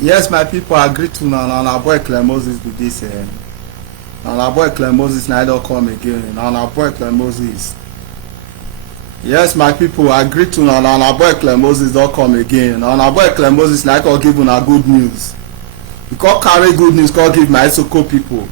Yes, my people agree to now. Now, our boy Clem Moses be this. Now, our boy Clem Moses now don't come again. Now, our boy Clem Moses. Yes, my people agree to now. Now, our boy Clem Moses don't come again. Now, our boy Clem Moses now can give una good news. You can't carry good news. Can't give my Isoko people.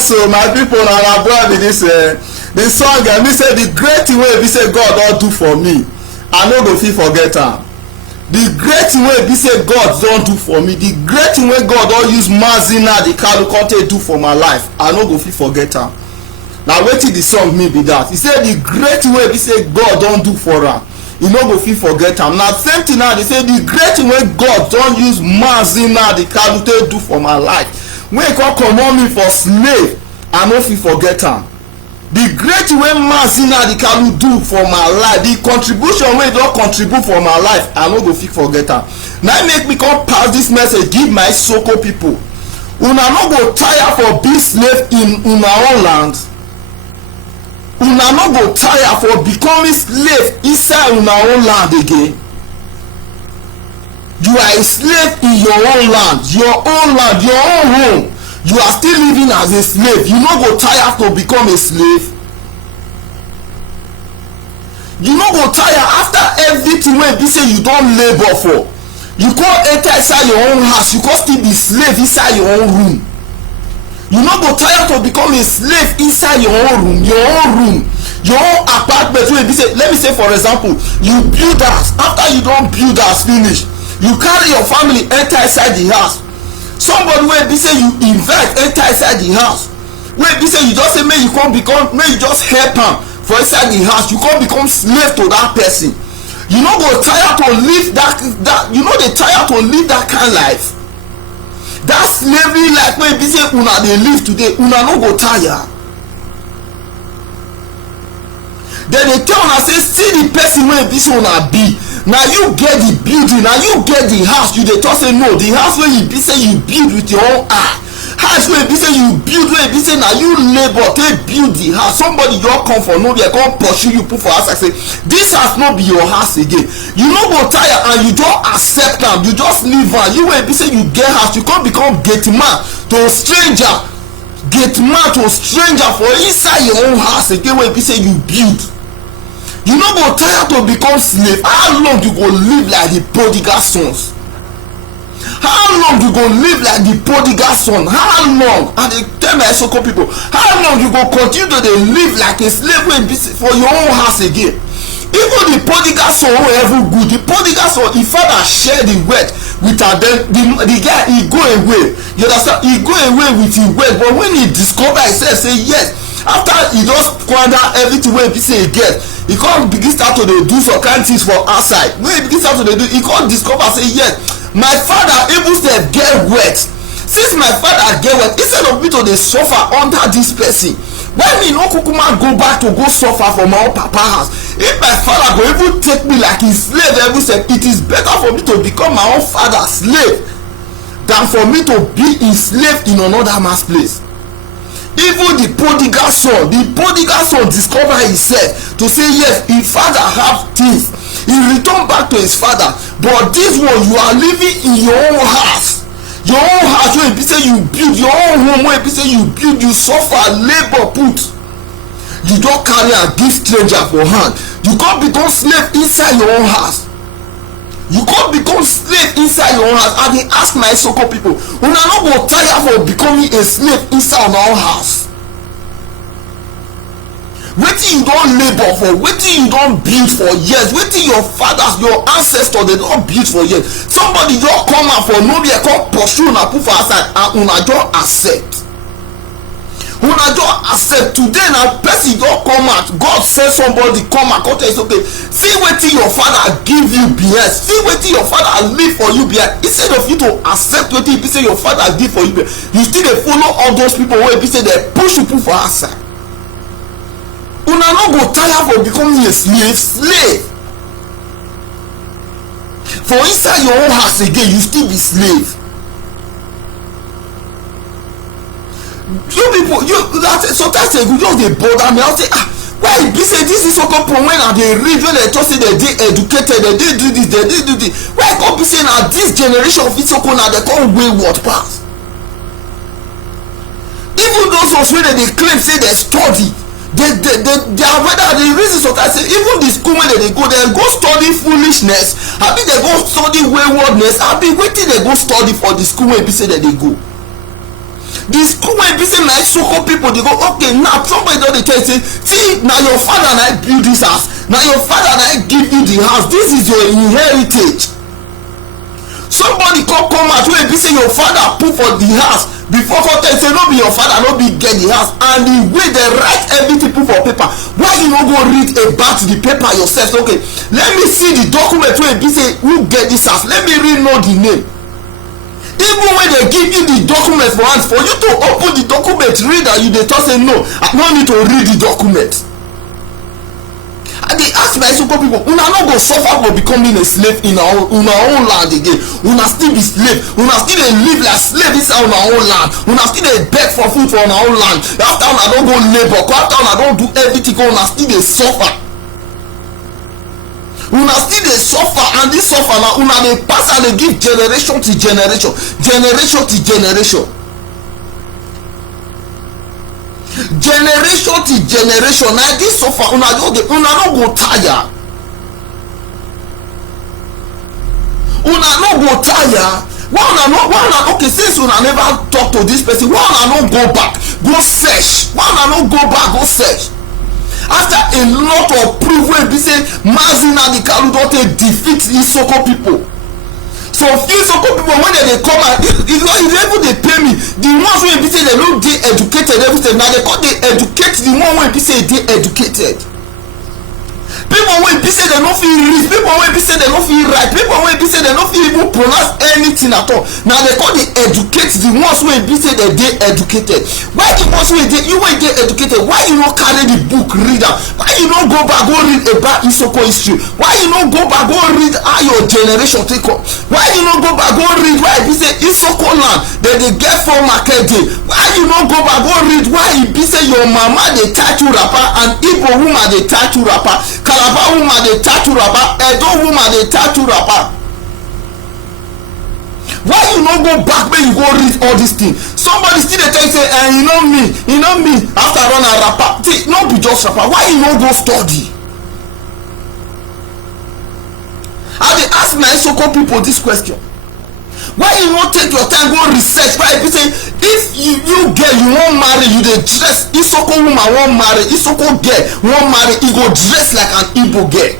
So my people na boy be this the song me say the great thing wey be say God don do for me I no go fit forget am. The great thing wey be say God don do for me, the great thing wey God don use Mazina the Kalu Conte do for my life I no go fit forget am. Na wetin the song mean be that. He say the great thing wey be say God don do for am e no go fit forget am. Na same thing now they say the great thing wey God don use Mazina the Kalu do for my life wey come comot me for slave I no fit forget am. The great wey Mazina the Kalu do for my life, the contribution wey don contribute for my life I no go fit forget am. Na make me come pass this message give my Soko people. Una no go tire for being slave in una own land. Una no go tire for becoming slave inside una own land again. You are a slave in your own land, your own home. You are still living as a slave. You no go tire to become a slave. You no go tire after everything wey be say you don labour for. You come enter inside your own house, you come still be slave inside your own room. You no go tire to become a slave inside your own room, your own apartment wey be say, let me say for example, you build house. After you don build house finish, you carry your family enter inside the house. Somebody wey be say you invite enter inside the house, wey be say you just say make you just help am for inside the house, you come become slave to that person. You no go tire to live that you no dey tire to live that kind life. That slavery life wey be say una dey live today, una no go tire. Then they tell una say see the person wey be say una be. Na you get the building, na you get the house. You dey talk say no, the house wey you be say you build with your own house wey be say you build, wey be say na you labour take build the house, somebody just come for nowhere come pursue you put for outside say this house no be your house again. You no go tire and you just accept am, you just leave am. You wey be say you get house, you come become gate man to stranger, gate man to stranger for inside your own house again wey be say you build. You no go tire to become slave. How long you go live like the prodigal sons? How long you go live like the prodigal son? How long? And they tell my so-called people, how long you go continue to dey live like a slave wey be for your own house again? Even the prodigal son wey ever good, the prodigal son, him father share the wealth with her. Then the guy, he go away. You understand? He go away with his wealth, but when he discover himself, say yes, after he just squander everything wey be say he get, he come begin start to dey do some kind things for outside. When he begin start to dey do, he come discover say yes, my father even sef get wealth. Since my father get wealth, instead of me to dey suffer under this person, why me no kukuma go back to go suffer for my own papa house? If my father go even take me like his slave every step, it is better for me to become my own father's slave than for me to be enslaved in another man's place. Even the prodigal son discover himself to say yes, his father have things, he return back to his father, but this one you are living in your own house wey be say you build, your own home wey be say you build, you suffer labor put, you just carry am give stranger for hand. You come become slave inside your own house. You come become slave inside your own house. I dey ask my so-called people, una no go tire for becoming a slave inside una own house? Wetin you don labour for, wetin you don build for years, wetin your fathers, your ancestors, they don build for years, somebody just come out for nowhere come pursue una put for outside and una just accept. Una just accept. Today na person just come out, God send somebody come out come tell you okay, see wetin your father give you behind, see wetin your father leave for you behind. Instead of you to accept wetin be say your father give for you behind, you still dey follow all those people wey be say dey push you put for outside. Una no go tire for becoming a slave. For inside your own house again, you still be slave. You people, that sometimes you just dey bother me. I say why e be say this is so come when I dey read, when they talk say they dey educated, they dey do this, they dey do this, why come be say na this generation of isoko na dey come wayward pass? Even those ones wey dey claim say they study, they are whether the reason sometimes say even the school wey they go study foolishness, abi they go study waywardness, abi wetin they go study for the school wey be say they go. The school wey be say na so-called people dey go, okay, now somebody don dey tell you say, see na your father na build this house, na your father na give you the house, this is your inheritance. Somebody come out wey be say your father put for the house, before come tell you say no be your father no be get the house, and the way they write everything put for paper, why you no go read about the paper yourself? Okay, let me see the document wey be say who get this house, let me read know the name. Even when they give you the document for hand, for you to open the document read and you dey talk say no, I no need to read the document. I dey ask my super people, una no go suffer for becoming a slave in una own land again. Una still be slave, una still dey live like slave inside una own land, una still dey beg for food for una own land. After una don go labour, after una don do everything, una still dey suffer. Una still dey suffer, and this suffer na una dey pass and dey give generation to generation, generation to generation, generation to generation. Na this suffer una just dey, una no go tire, una no go tire. Why una okay, since una never talk to this person, why una no go back go search, why una no go back go search? After a lot of proof wey be say Mazi Nnamdi Kanu don take defeat Isoko people, so few Isoko people when they come out, if even dey pay me, the ones wey be say they no dey educated everything, na they come dey educate the one wey be say dey educated. People wey be say they no fit read, people wey be say they no fit write, people wey be say they no fit even pronounce anything anything at all. Now they call the educate the ones wey be say they educated. Why the ones wey dey educated, why you no carry the book read am? Why you no go back go read about Isoko history? Why you no go back go read how your generation take up? Why you no go back go read why e be say Isoko land dey get for market day? Why you no go back go read why e be say your mama dey tattoo wrapper and Igbo woman dey tattoo wrapper, Calabar woman dey tattoo wrapper, Edo woman dey tattoo wrapper? Why you no go back when you go read all these things? Somebody still dey tell you say you know me after run a wrapper. See, no be just wrapper. Why you no go study? I dey ask my Isoko people this question. Why you no take your time go research? Why you say if you girl you wan marry, you dey dress, Isoko woman wan marry, Isoko girl wan marry, e go dress like an Igbo girl.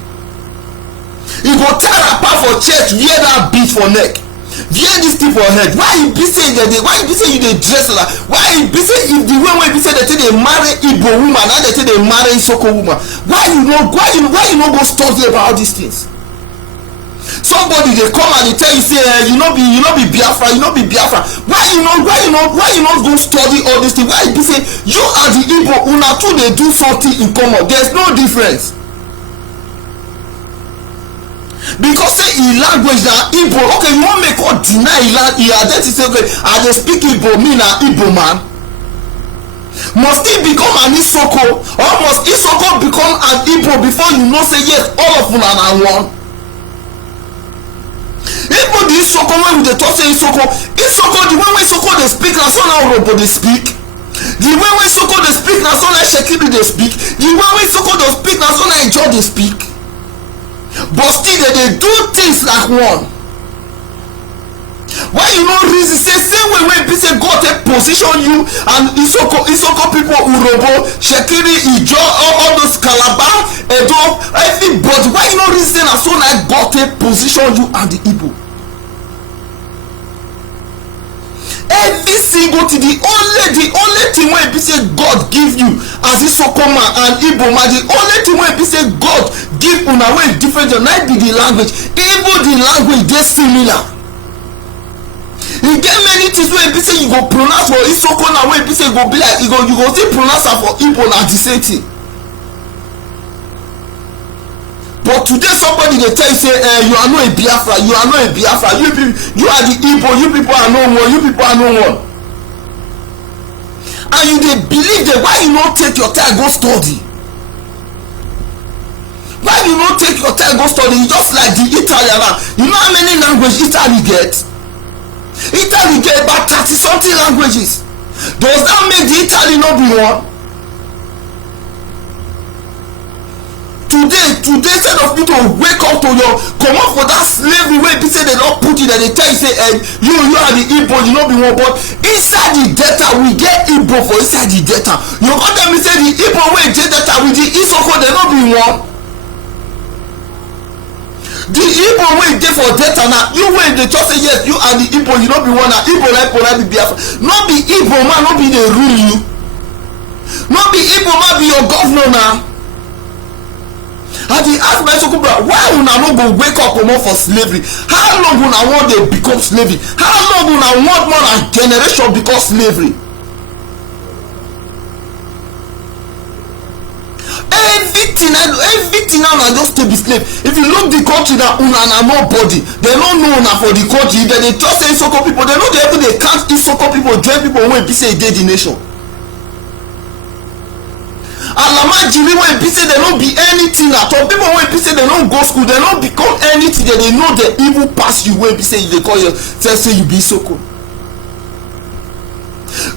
E go tie wrapper for church, wear that bead for neck, wear this thing for head. Why you be say you dey dress like? Why you be say if the way wey be say they take dey marry Igbo woman, now they take dey marry Isoko woman? Why you no go study about all these things? Somebody dey come and dey tell you say you no be Biafra, you no be Biafra. Why you no go study all these things? Why you be say you and the Igbo una two dey do something in common? There's no difference. Because say e language na Igbo, okay, you wan make us deny e identity, say okay, I dey speak Igbo, me na Igbo man. Must he become an Isoko, or must Isoko become an Igbo before you know say yes, all of una na one? Even the Isoko wey we dey talk say Isoko, the way wey Isoko dey speak na so na Urhobo dey speak. The way wey Isoko dey speak na so na Shekiri dey speak. The way wey Isoko dey speak na so na Ijaw dey speak. But still they do things like one. Why you no reason say same way be say God take position you and Isoko people, Urhobo, Shekiri, Ijaw, all those Calabar, Edo, everybody? Why you no reason say na so na God take position you and the Igbo? Every single thing, the only thing wey be say God give you as Isoko man and Igbo man, the only thing wey be say God give una wey different, na be the language. Even the language dey similar. E get many things wey be say you go pronounce for Isoko na wey be say go be like you go still pronounce am for Igbo na the same thing. But today somebody dey tell you say you are not a Biafra, you are not a Biafra, you are the Igbo, you people are no one, you people are no one. And you dey believe that. Why you no take your time go study? Why you no take your time go study? Just like the Italian now. You know how many languages Italy get? Italy get about 30 something languages. Does that make the Italy not be one? Today instead of you to wake up to your comot for that slavery wey be say they don put you there, they tell you say you are the Igbo, you no be one. But inside the delta we get Igbo for inside the delta. You come tell me say the Igbo wey dey delta with the Isoko they no be one? The Igbo wey dey for delta na you wey dey just say yes, you and the Igbo you no be one. Na Igbo like be Biafra. No be Igbo man, no be dey rule you. No be Igbo man be your governor now. I dey ask my Isoko brother, why una no go wake up comot for slavery? How long una wan dey become slavery? How long una want more than generation become slavery? Everything now na just to be slave. If you look the country na una na nobody. They no know una for the country. If they just say Isoko people, they no dey even dey count Isoko people join people wey be say e dey the nation. Alamajiri wey be say they no be anything at all. People wey be say they no go school, they no become anything. They know they even pass you wey be say you dey call yourself say you be Isoko.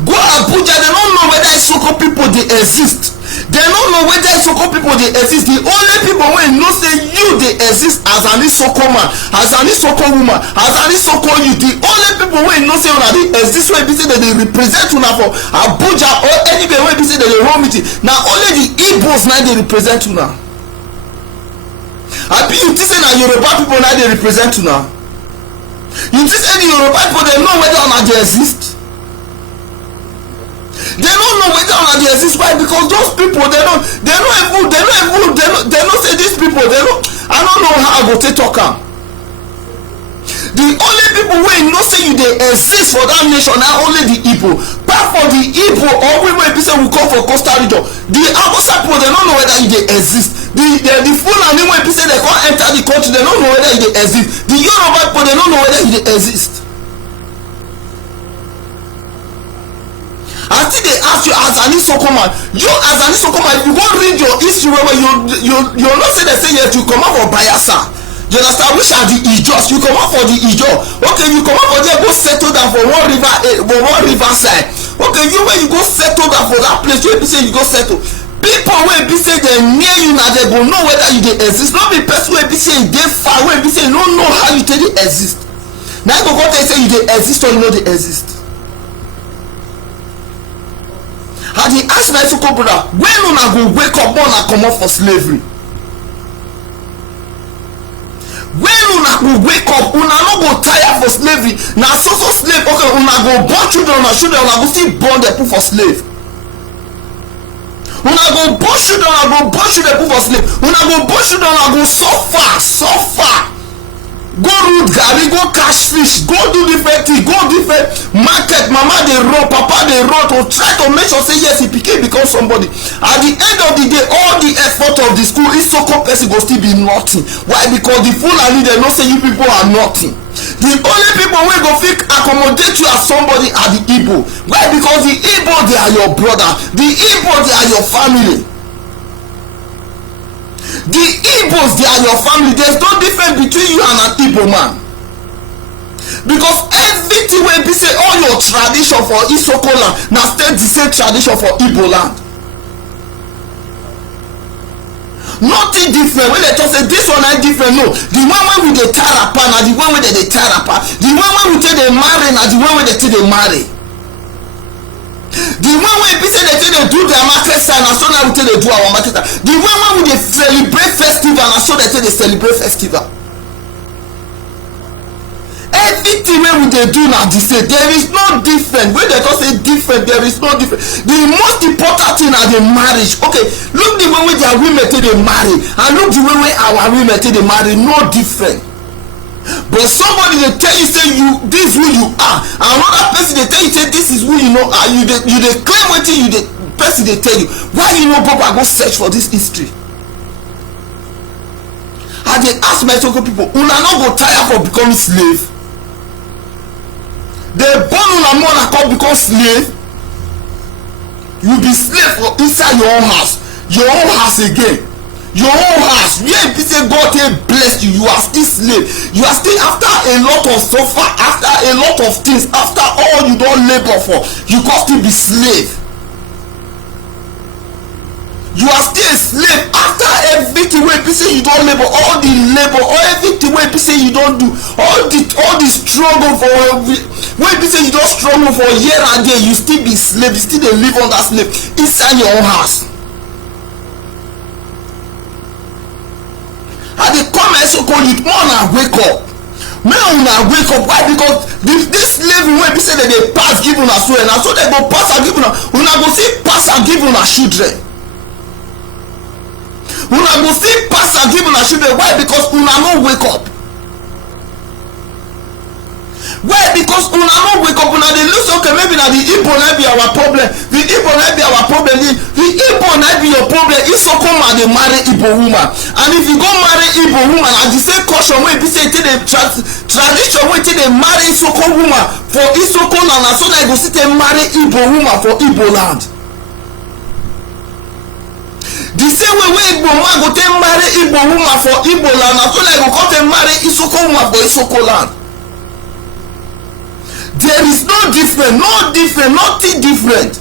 Go Abuja, they don't know whether Isoko people dey exist. They don't know whether Isoko people dey exist. The only people wey know say you dey exist as an Isoko man, as an Isoko woman, as an Isoko you, the only people wey know say una dey exist wey be say they dey represent una for Abuja or anywhere wey be say they dey hold meeting, na only the Igbos na dey represent una. Abi you think say na Yoruba people na dey represent una? You think say the Yoruba people dey know whether una dey exist? They don't know whether una dey exist. Why? Because those people they know say these people, they know. I don't know how I go take talk am. The only people wey know say you dey exist for that nation na only the Igbo. But for the Igbo or we wey be say we come for coastal region, the Hausa people they no know whether you dey exist. The Fulani wey be say they come enter the country, they no know whether you dey exist. The Yoruba people they no know whether you dey exist. I still dey ask you as an Isokoma, you as an Isokoma, if you go read your history where you know say they say yes you come out for Bayelsa. You understand? Which are the Ijos? You come out for the Ijo. Okay, you come out for there, go settle down for one river side. Okay, you when you go settle down for that place, you be say you go settle. People wey be say they near you now, they go know whether you dey exist. Not be person wey be say you dey far, wey be say you no know how you take dey exist. Now you go tell you say you dey exist or you no dey exist. I dey ask my Isoko brother, when una go wake up una comot for slavery? When una go wake up, una no go tire for slavery. Na so slave. Okay, una go born children, una go still born dem put for slave. Una go born children, put for slave. Una go born children, una go suffer. Go root garri, go catch fish, go do different thing, go different market. Mama dey run, papa dey run to try to make sure say yes, he pikin become somebody. At the end of the day, all the effort of the school, Isoko person go still be nothing. Why? Because the Fulani they know say you people are nothing. The only people wey go fit accommodate you as somebody are the Igbo. Why? Because the Igbo they are your brother, the Igbo they are your family. The Igbos they are your family. There's no difference between you and an Igbo man, because everything wey be say all your tradition for Isoko land na still the same tradition for Igbo land. Nothing different. When they talk say this one na different, no, the one wey we dey tie wrapper na the one wey they dey tie wrapper. The one wey we take dey marry na the one wey they take dey marry. The one wey be say they take dey do their market side na so now we take dey do our market side. The one wey we dey celebrate festival na so they take dey celebrate festival. Everything wey we dey do na the same. There is no different. When they talk say different, there is no different. The most important thing na the marriage. Okay, look the way wey their women take dey marry and look the way wey our women take dey marry, no different. But somebody dey tell you say you this who you are, and another person dey tell you say this is who you know are. You dey claim wetin you dey person dey tell you. Why you no go back go search for this history? I dey ask my Isoko people, una no go tire for becoming slave? They born una more na come become slave. You be slave for inside your own house again. Your own house where be say God take bless you, you are still slave. You are still, after a lot of suffer, after a lot of things, after all you don labor for, you can still be slave. You are still a slave after everything wey be say you don labor, all the labor, all everything wey be say you don do, all the struggle for wey be say you don struggle for year and day, you still be slave. You still dey live under slave inside your own house. I dey come Isoko youth, more una wake up. Make una wake up. Why? Because this slavery wey be say dem dey pass give una so, na so dem go pass and give una go still pass and give una children. Una go still pass and give una children. Why? Because una no wake up. Why? Because una no wake up. Una dey look say okay, maybe na the Igbo na be our problem. The Igbo na be our problem. The Igbo na be your problem. Isoko man dey marry Igbo woman, and if you go marry Igbo woman, at the same caution wey be say take the tradition wey take dey marry Isoko woman for Isoko land, na so that go still take marry Igbo woman for Igbo land. The same way wey Igbo man go take marry Igbo woman for Igbo land, na so that go come take marry Isoko woman for Isoko land. There is no different, nothing different.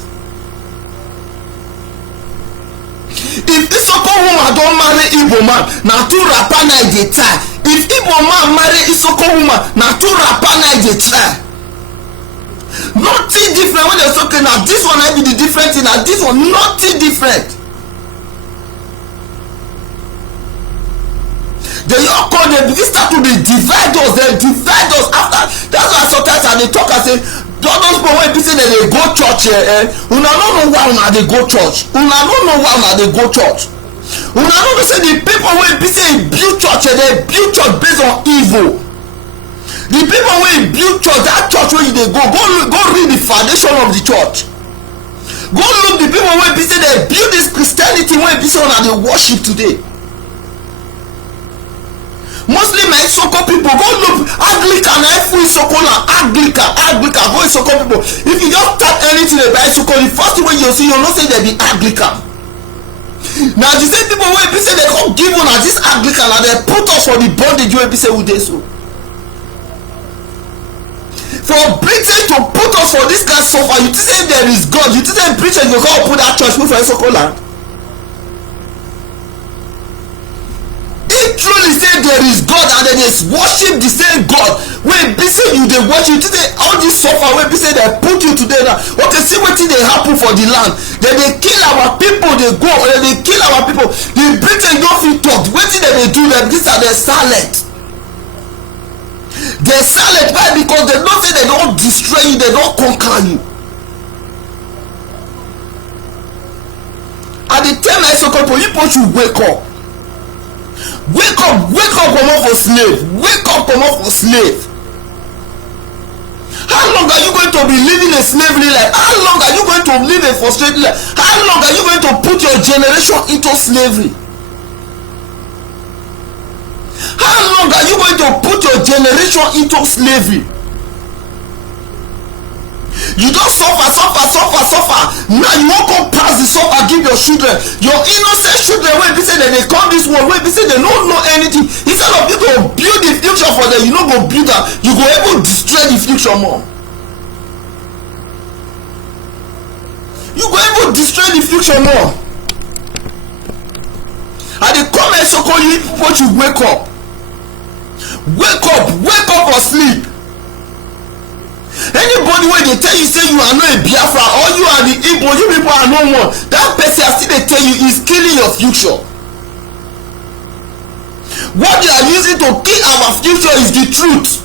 If Isoko woman don marry Igbo man, na two wrapper na dey tie. If Igbo man marry Isoko woman, na two wrapper na dey tie. Nothing different. When they say okay, now this one might be the different thing, now this one nothing different. They all call them, they start to be divide us. After that's why sometimes I dey talk and say those people wey be say dem dey go church una no know why una dey go church. Una no know say the people wey be say build church, they build church based on evil. The people wey build church, that church wey you dey go read the foundation of the church. Go look the people wey be say dey build this Christianity wey be say una dey worship today. Mostly my Isoko people, go look Anglican, every Isoko na Anglican, go Isoko people. If you just type anything about Isoko, the first thing wey you see, you know say they be Anglican. Now the same people wey be say they come give una this Anglican and they put us for the bondage wey be say we dey so. For Britain to put us for this kind of suffer, you think say there is God, you think say Britain go come put that church for Isoko land? If truly say there is God and then they worship the same God wey be say you dey worship, you think say all this suffer wey be say they put you today now, okay, see wetin dey happen for the land. Dem dey kill our people, dey go, dem dey kill our people. The Britain no fit talk, wetin dem dey do them, these are the silent. They silent. Why? Because they know say they don't destroy you, they don't conquer you. At the time I so called people should wake up. Wake up comot for slave. Wake up comot for slave. How long are you going to be living a slavery life? How long are you going to live a frustrated life? How long are you going to put your generation into slavery? How long are you going to put your generation into slavery? You don't suffer. Now you won't come pass the suffer, give your children, your innocent children, wey be say that they come this world, wey be say they don't know anything. Instead of you to build the future for them, you no go build am, you go able destroy the future more. You go able destroy the future more. And the comment so called you people should wake up. Wake up or sleep. Anybody wey dey tell you say you are not a Biafra or you are the Igbo, you people are no one, that person still dey tell you is killing your future. What they are using to kill our future is the truth.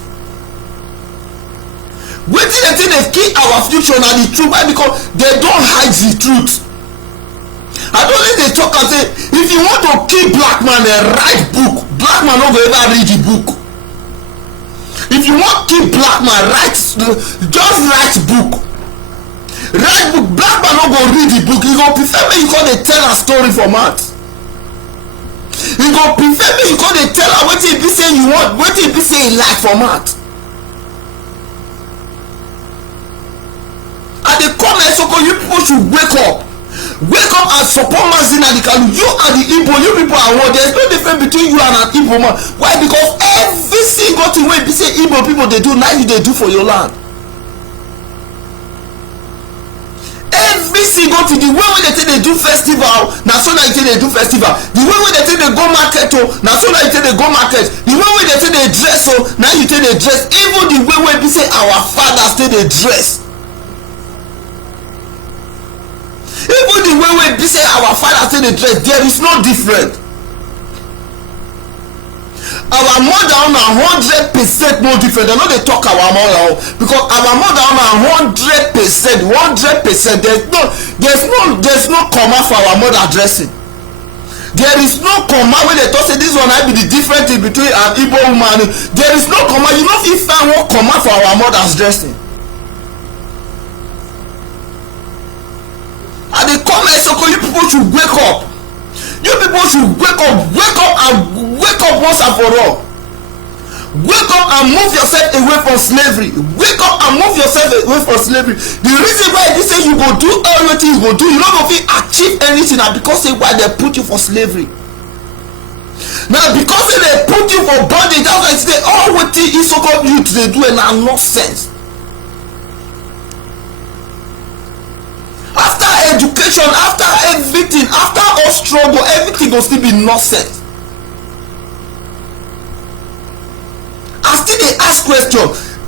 Wetin dey think dey kill our future na the truth. Why? Because they don hide the truth. I don't think they talk and say if you want to kill black man, write book. Black man no go ever read the book. If you want kill black man, just write book. Black man no go read the book. He go prefer me you come dey tell a story for mouth. He go prefer me you come dey tell her wetin he be say you want, wetin he be say he like for mouth. At the comment so you people should wake up and support Mazi Kalu. You are the Igbo, you people are one. There is no difference between you and an Igbo man. Why? Because every single thing wey be say Igbo people dey do, now you dey do for your land. Every single thing, the way wey they take dey do festival, na so that you take dey do festival. The way wey they take dey go market, na so that you take dey go market. The way wey they take dey dress, now you take dey dress. Even the way wey be say our fathers take dey dress. Even the way we be say our fathers say they dress, there is no different. Our mother na 100% no different. They know they talk our mother because our mother na 100%. There's no comma for our mother dressing. There is no comma when they talk say this one might be the difference between an Igbo woman. There is no comma. You know if you find one comma for our mother's dressing. And the comment so you people should wake up. You people should wake up once and for all. Wake up and move yourself away from slavery. Wake up and move yourself away from slavery. The reason why they say you go do everything you go do, you not go fit achieve anything, and because say why they put you for slavery. Now because they put you for bondage, that's why they say all what is so called youth they do and nonsense. After education, after everything, after all struggle, everything will still be nonsense. I still dey ask question.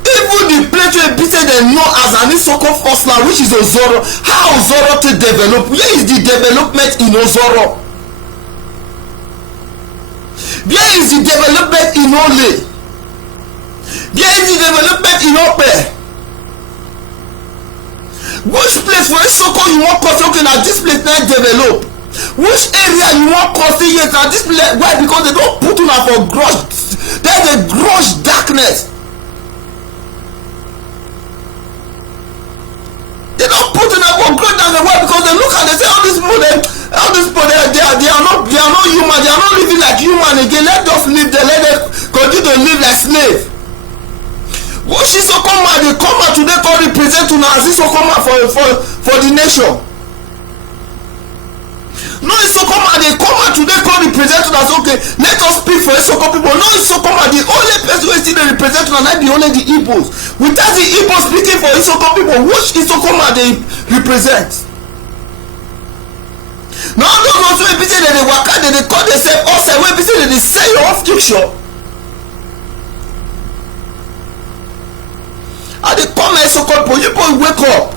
Even the place where be say they know as an Isoko first land, which is Ozoro, how Ozoro to develop? Where is the development in Ozoro? Where is the development in Ole? Where is the development in Ope? Which place for Isoko you want to okay now this place not develop? Which area you want to see yes now this place? Why? Because they don't put on for grudge. There's a grudge darkness. they look at, they say all these people they are not human, they are not living like human again. Let us live there, let them continue to live like slave. What Isokoma they come out today come represent una as Isokoma for the nation. No, Isokoma they come out today come represent una, okay, let us speak for Isoko people. No, Isokoma the only person wey still dey represent una na be only the Igbos. Without the Igbos speaking for Isoko people, which Isokoma they represent? Now those ones wey be say dem dey waka, dem dey call themselves outside, wey be say dem dey sell your own future. I dey come Isoko people, you people wake up.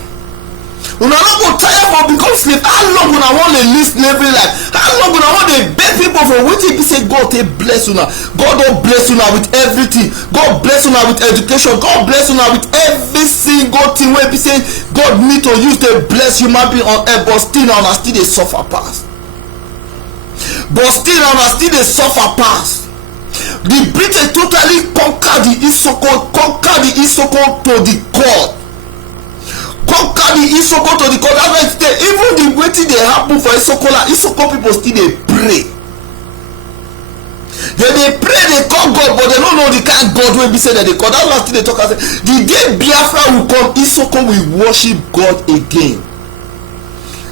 Una no go tire for become slave. How long una wan dey live slavery life? How long una wan dey beg people for wetin be say God take bless una? God don bless una with everything. God bless una with education. God bless una with every single thing wey be say God need to use to bless human being on earth, but still una still dey suffer pass. But still una still dey suffer pass. The British totally conquer the Isoko to the core. Conquer the Isoko to the core. That's why today even the wetin dey happen for Isoko people still dey pray. They pray, they call God, but they don't know the kind God wey be say that they call. That's why still they talk and say the day Biafra will come, Isoko will worship God again.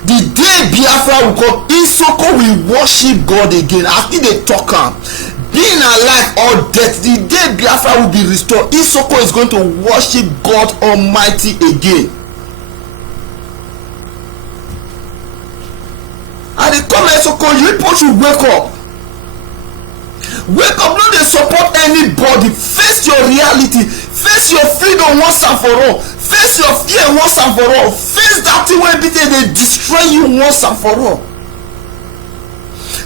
The day Biafra will come, Isoko will worship God again. I think they talk am. Being alive or death, the day Biafra will be restored, Isoko is going to worship God Almighty again. And they come Isoko, you people should wake up. Wake up, no dey support anybody. Face your reality, face your freedom once and for all, face your fear once and for all, face that thing wey be say dey destroy you once and for all.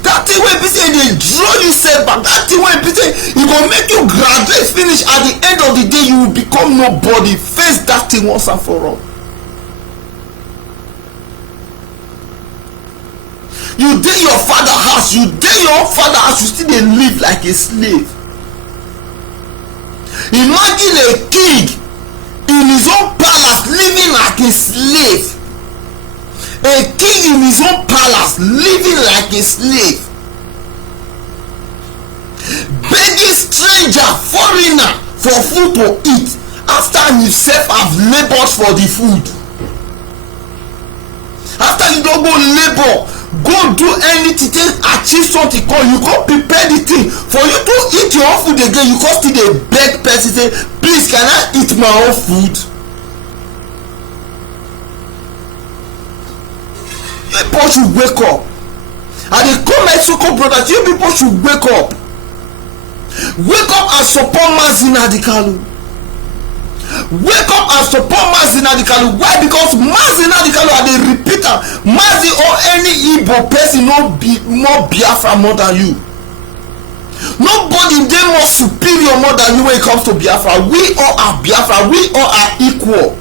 That thing wey be say dey draw you set back, that thing wey be say e go make you graduate finish, at the end of the day you will become nobody. Face that thing once and for all. You dey your father house, you dey your father house, you still dey live like a slave. Imagine a king in his own palace living like a slave. A king in his own palace living like a slave, begging stranger, foreigner for food to eat after himself have labored for the food. After you don go labor, go do anything to achieve something, you go prepare the thing for you to eat your own food again, you go still dey beg person say please can I eat my own food? People should wake up. And they come Isoko brothers, you people should wake up. Wake up and support Mazi Nnamdi Kanu. Wake up and support Mazi Nnamdi Kanu. Why? Because Mazi Nnamdi Kanu, and they repeat am, Mazi or any Igbo person no be more Biafra more than you. Nobody dey more superior more than you when it comes to Biafra. We all are Biafra. We all are equal.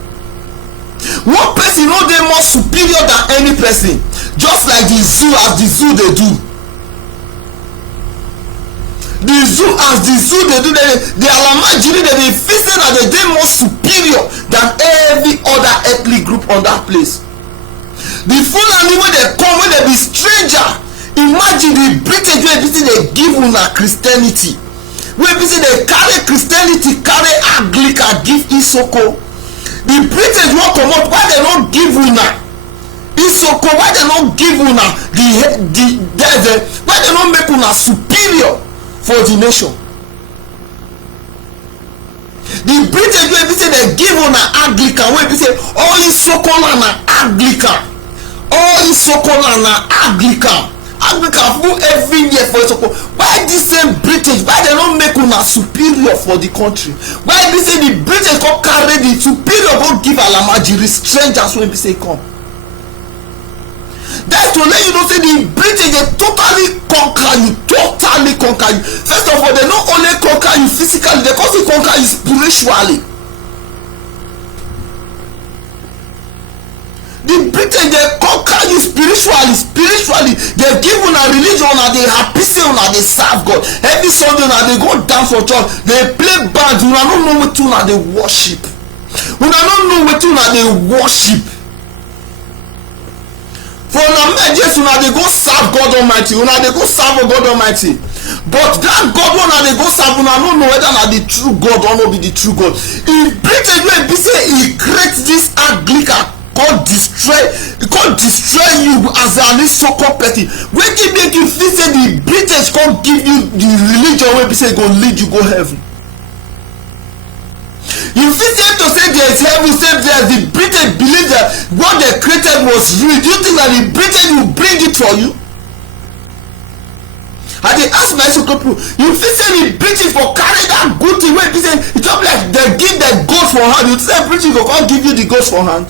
One person no dey more superior than any person. Just like the zoo, as the zoo dey do. The zoo, as the zoo dey do, the Alamajiri dey feel say that they dey more superior than every other ethnic group on that place. The Fulani wey dey come, wey dey be stranger, imagine the British wey be say dey give una Christianity, wey be say dey carry Christianity, carry Anglican give Isoko. The British wan comot, why dem no give una Isoko? Why dem no give una why dem no make una superior for the nation? The British wey be say dem give una Anglican, wey be say all Isoko na Anglican, all Isoko na Anglican full every year for Isoko. Why this same British, why dem no make una superior for the country? Why be say the British come carry the superior go give Alamajiri strangers wey be say come? That's to let you know say the British dey totally conquer you. First of all, they not only conquer you physically, they also conquer you spiritually. The British dey conquer you spiritually. They give una religion, una dey happy say una dey serve God. Every Sunday una dey go dance for church, dey play band, una no know wetin una dey worship. for una men yes una dey go serve God Almighty, una dey go serve God Almighty, but that God una dey go serve una no know whether na the true God or no be the true God. In Britain wey be say e create this Anglican come destroy you as an so-called person, wetin make you feel say the British come give you the religion wey be say go lead you go heaven? You feel say to say there is heaven, say there the British believe that what they created was real. Do you think that the British will bring it for you? I dey ask my so people, you feel say the British for carry that good thing wey be say e just like they give the goat for hand, you say British go come give you the goat for hand?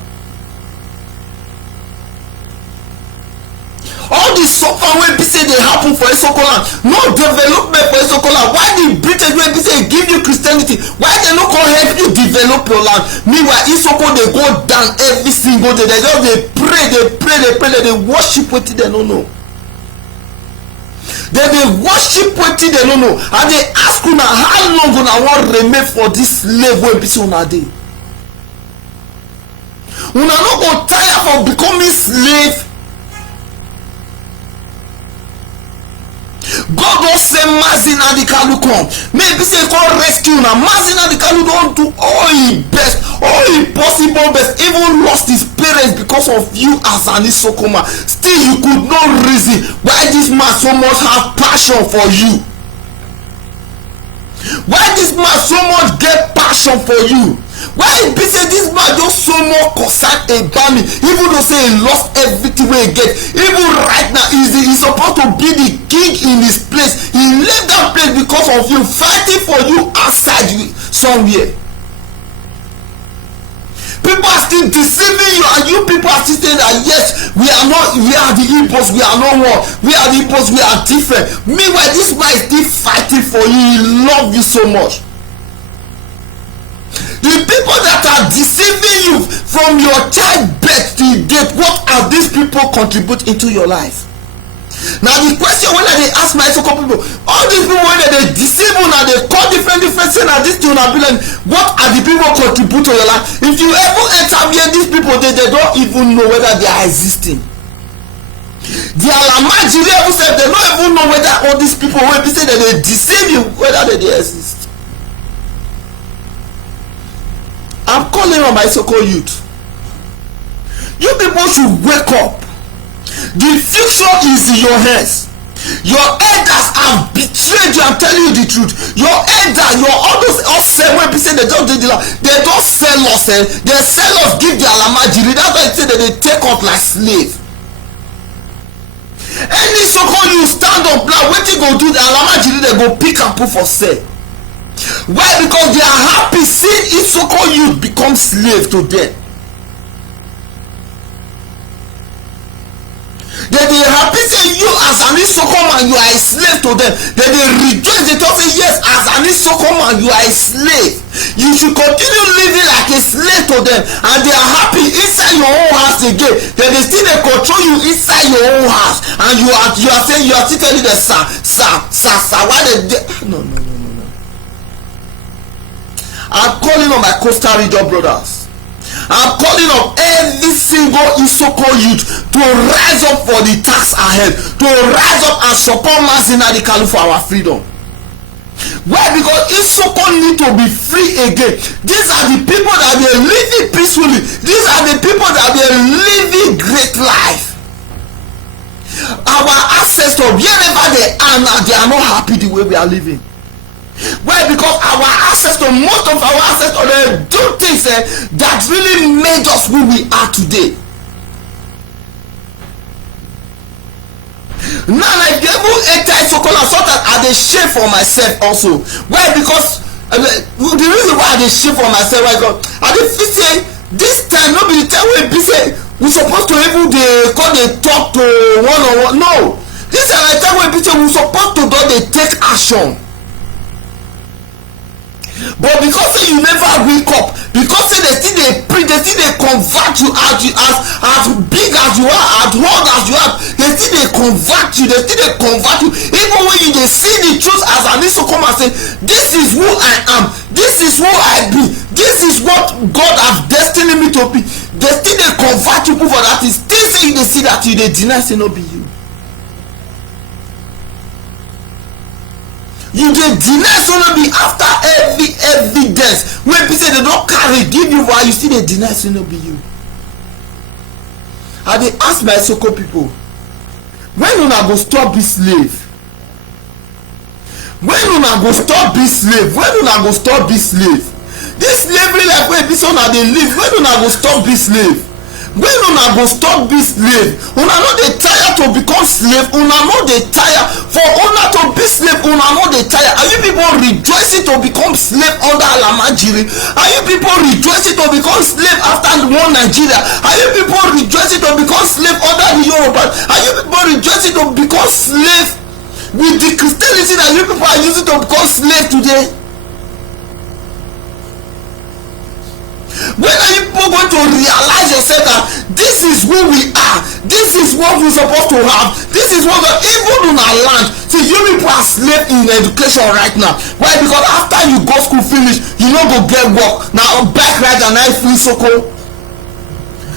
All the suffer wey be say dey happen for Isoko land, no development for Isoko land. Why the British wey be say give you Christianity, why they no come help you develop your land? Meanwhile Isoko dey go down every single day, they just dey pray, they worship wetin they no know. They worship wetin they no know, and they ask una how long una wan remain for this slave wey be say una dey? Una no go tire for becoming slave? God don send Mazi Nnamdi Kanu come, maybe say come rescue una. Mazi Nnamdi Kanu don do all him best, all him possible best, even lost his parents because of you as an Isokoma. Still you could not reason why this man so much have passion for you, why this man so much get passion for you. Why e be say this man just so more concerned about me, even though say he lost everything wey he get? Even right now he's supposed to be the king in his place. He left that place because of you, fighting for you outside somewhere. People are still deceiving you, and you people are still saying that yes, we are the Igbos, we are not one, we are the Igbos, we are different. Meanwhile this man is still fighting for you. He love you so much. The people that are deceiving you from your childbirth till date, what are these people contribute into your life? Now the question when I dey ask my Isoko people, all these people when they deceive una, they call different saying that this thing una be like, what are the people contribute to your life? If you ever enter here, these people they don't even know whether they are existing. The Alamajiri ever said they don't even know whether all these people wey be say that they deceive you, whether they exist. I'm calling on my so-called youth. You people should wake up. The future is in your hands. Your elders have betrayed you. I'm telling you the truth. Your elder, all those say when people say they don't do the law, they don't sell us. They sell us, give the Alamajiri. That's why they say that they take us like slave. Any so-called you stand up now, what you go do? The Alamajiri they go pick and put for sale. Why? Because they are happy seeing Isoko youth become slave to them. They happy seeing you as an Isoko man, you are a slave to them. They rejoice. They don't say yes, as an Isoko man, you are a slave. You should continue living like a slave to them, and they are happy inside your own house again. Then they still they control you inside your own house, and you are saying, you are still telling them sir. Why they no. I'm calling on my Coastal Region brothers. I'm calling on every single Isoko youth to rise up for the task ahead, to rise up and support Mazi Nnamdi Kanu for our freedom. Why? Because Isoko need to be free again. These are the people that they are living peacefully. These are the people that they are living great life. Our ancestors, wherever they are now, they are not happy the way we are living. Why? Because our ancestors, most of our ancestors, they do things that really made us who we are today. Now, like the able enter Isoko and so that I dey shame for myself also. Why? Because the reason why I dey shame for myself, why? Because I dey feel say this time no be the time wey be say we supposed to even dey come dey talk to one on one. No, this is the time wey be say we supposed to don dey take action. But because say you never wake up, because say they still dey preach, they still dey convert you as big as you are, as old as you are, they still dey convert you. Even when you dey see the truth as an Isoko and say, this is who I am, this is who I be, this is what God has destined me to be, they still dey convert you for that thing, still say you dey see that you dey deny say no be you. You dey deny say no be after every evidence wey be say they don carry give you, why you still dey deny say no be you. I dey ask my Soko people, when una go stop be slave? When una go stop be slave? When una go stop be slave? This slavery life wey be say una dey live, when una go stop be slave? When una go stop be slave? Una no dey tire to become slave? Una no dey tire for una to be slave? Una no dey tire? Are you people rejoicing to become slave under Alamajiri? Are you people rejoicing to become slave after one Nigeria? Are you people rejoicing to become slave under the Yoruba? Are you people rejoicing to become slave with the Christianity that you people are using to become slave today? When are you people going to realize yourself that this is who we are, this is what we're supposed to have, this is what even on our land? See, you people are slave in education right now. Why? Because after you go school finish, you no go get work. Now back right and I feel Soko.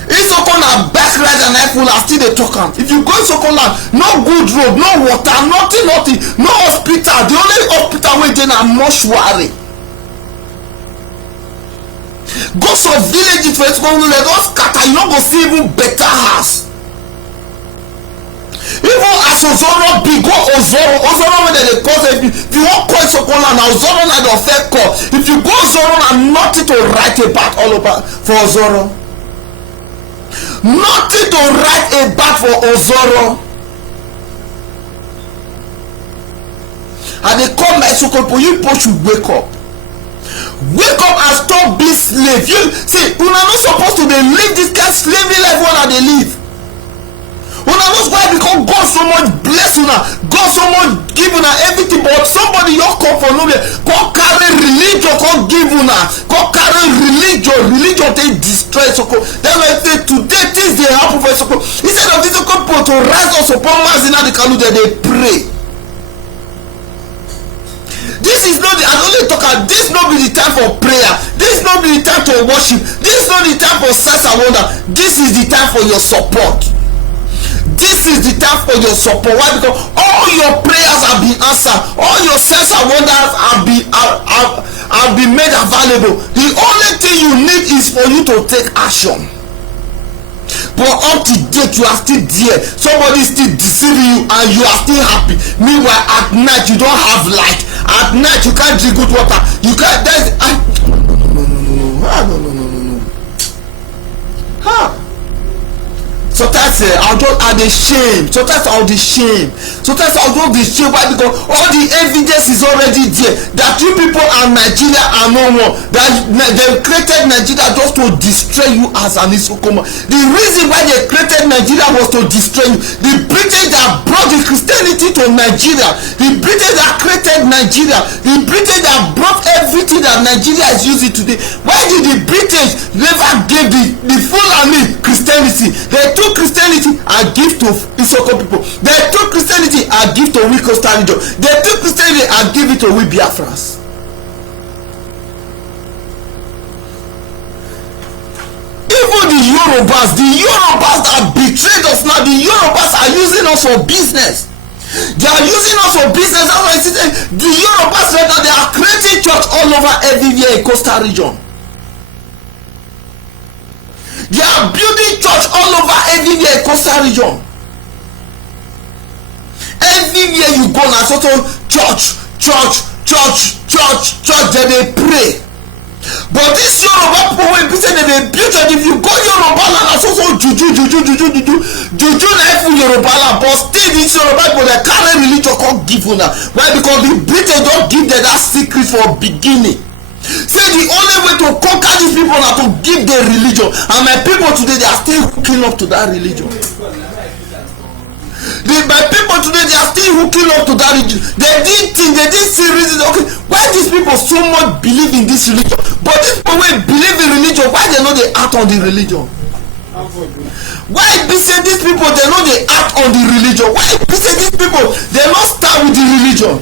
Isoko na back right and I full, I still dey talk am. If you go Isoko land, no good road, no water, nothing, no hospital. The only hospital wey dey na mortuary. Go some villages for Isoko, they don scatter, you no go see even better house. Even as Ozoro be, go Ozoro wey dem dey call say, if you wan call Isoko land, na Ozoro na dey first call. If you go Ozoro, na nothing to write about all over for Ozoro. Nothing to write about for Ozoro. And they come by Soko, you people should wake up. Wake up and stop being slave. You see, una not supposed to dey live this kind of slavery life una dey live. Una knows why, because God so much bless una, God so much give una everything, but somebody just come for nowhere, come carry religion, come give una, come carry religion they destroy Soko. That's why I say today things dey happen for Soko. Instead of this Soko people to rise up upon Mazina the Kalu, they pray. This is not the, I only talk about, this not be the time for prayer, this not be the time to worship, this not the time for signs and wonder. This is the time for your support. This is the time for your support. Why? Because all your prayers have been answered, all your signs and wonders have been made available. The only thing you need is for you to take action. But up to date you are still there, somebody still deceiving you and you are still happy. Meanwhile at night you don't have light, at night you can't drink good water, you can't, there's no. Sometimes I'll just add a shame. Sometimes I'll be shame. Sometimes I'll just be shame. Why? Because all the evidence is already there that you people and Nigeria are no more. That they created Nigeria just to destroy you as an Isokoma. The reason why they created Nigeria was to destroy you. The British that brought the Christianity to Nigeria, the British that created Nigeria, the British that brought everything that Nigeria is using today. Why did the British never give the Fulani Christianity? They took Christianity and give to Isoko people. They took Christianity and give to we Costa Rica. They took Christianity and give it to we Biafras. Even the Yorubas that betrayed us now, the Yorubas are using us for business. They are using us for business. That's why I say the Yorubas right now, they are creating church all over everywhere in Costa region. They are building church all over everywhere in Costa region. Everywhere you go now, so church, then they pray. But this Yoruba people wey be say they build church, if you go Yoruba land, so juju na every Yoruba land, but still this Yoruba people they carry religion come give una. Why? Because the British don't give them that secret for beginning. Say the only way to conquer these people are to give their religion, and my people today they are still hooking up to that religion. My people today they are still hooking up to that religion. They didn't see reason. Okay, why these people so much believe in this religion? But these people wey believe in religion, why they know they act on the religion? Why be say these people they know they act on the religion? Why be say these people they not start with the religion?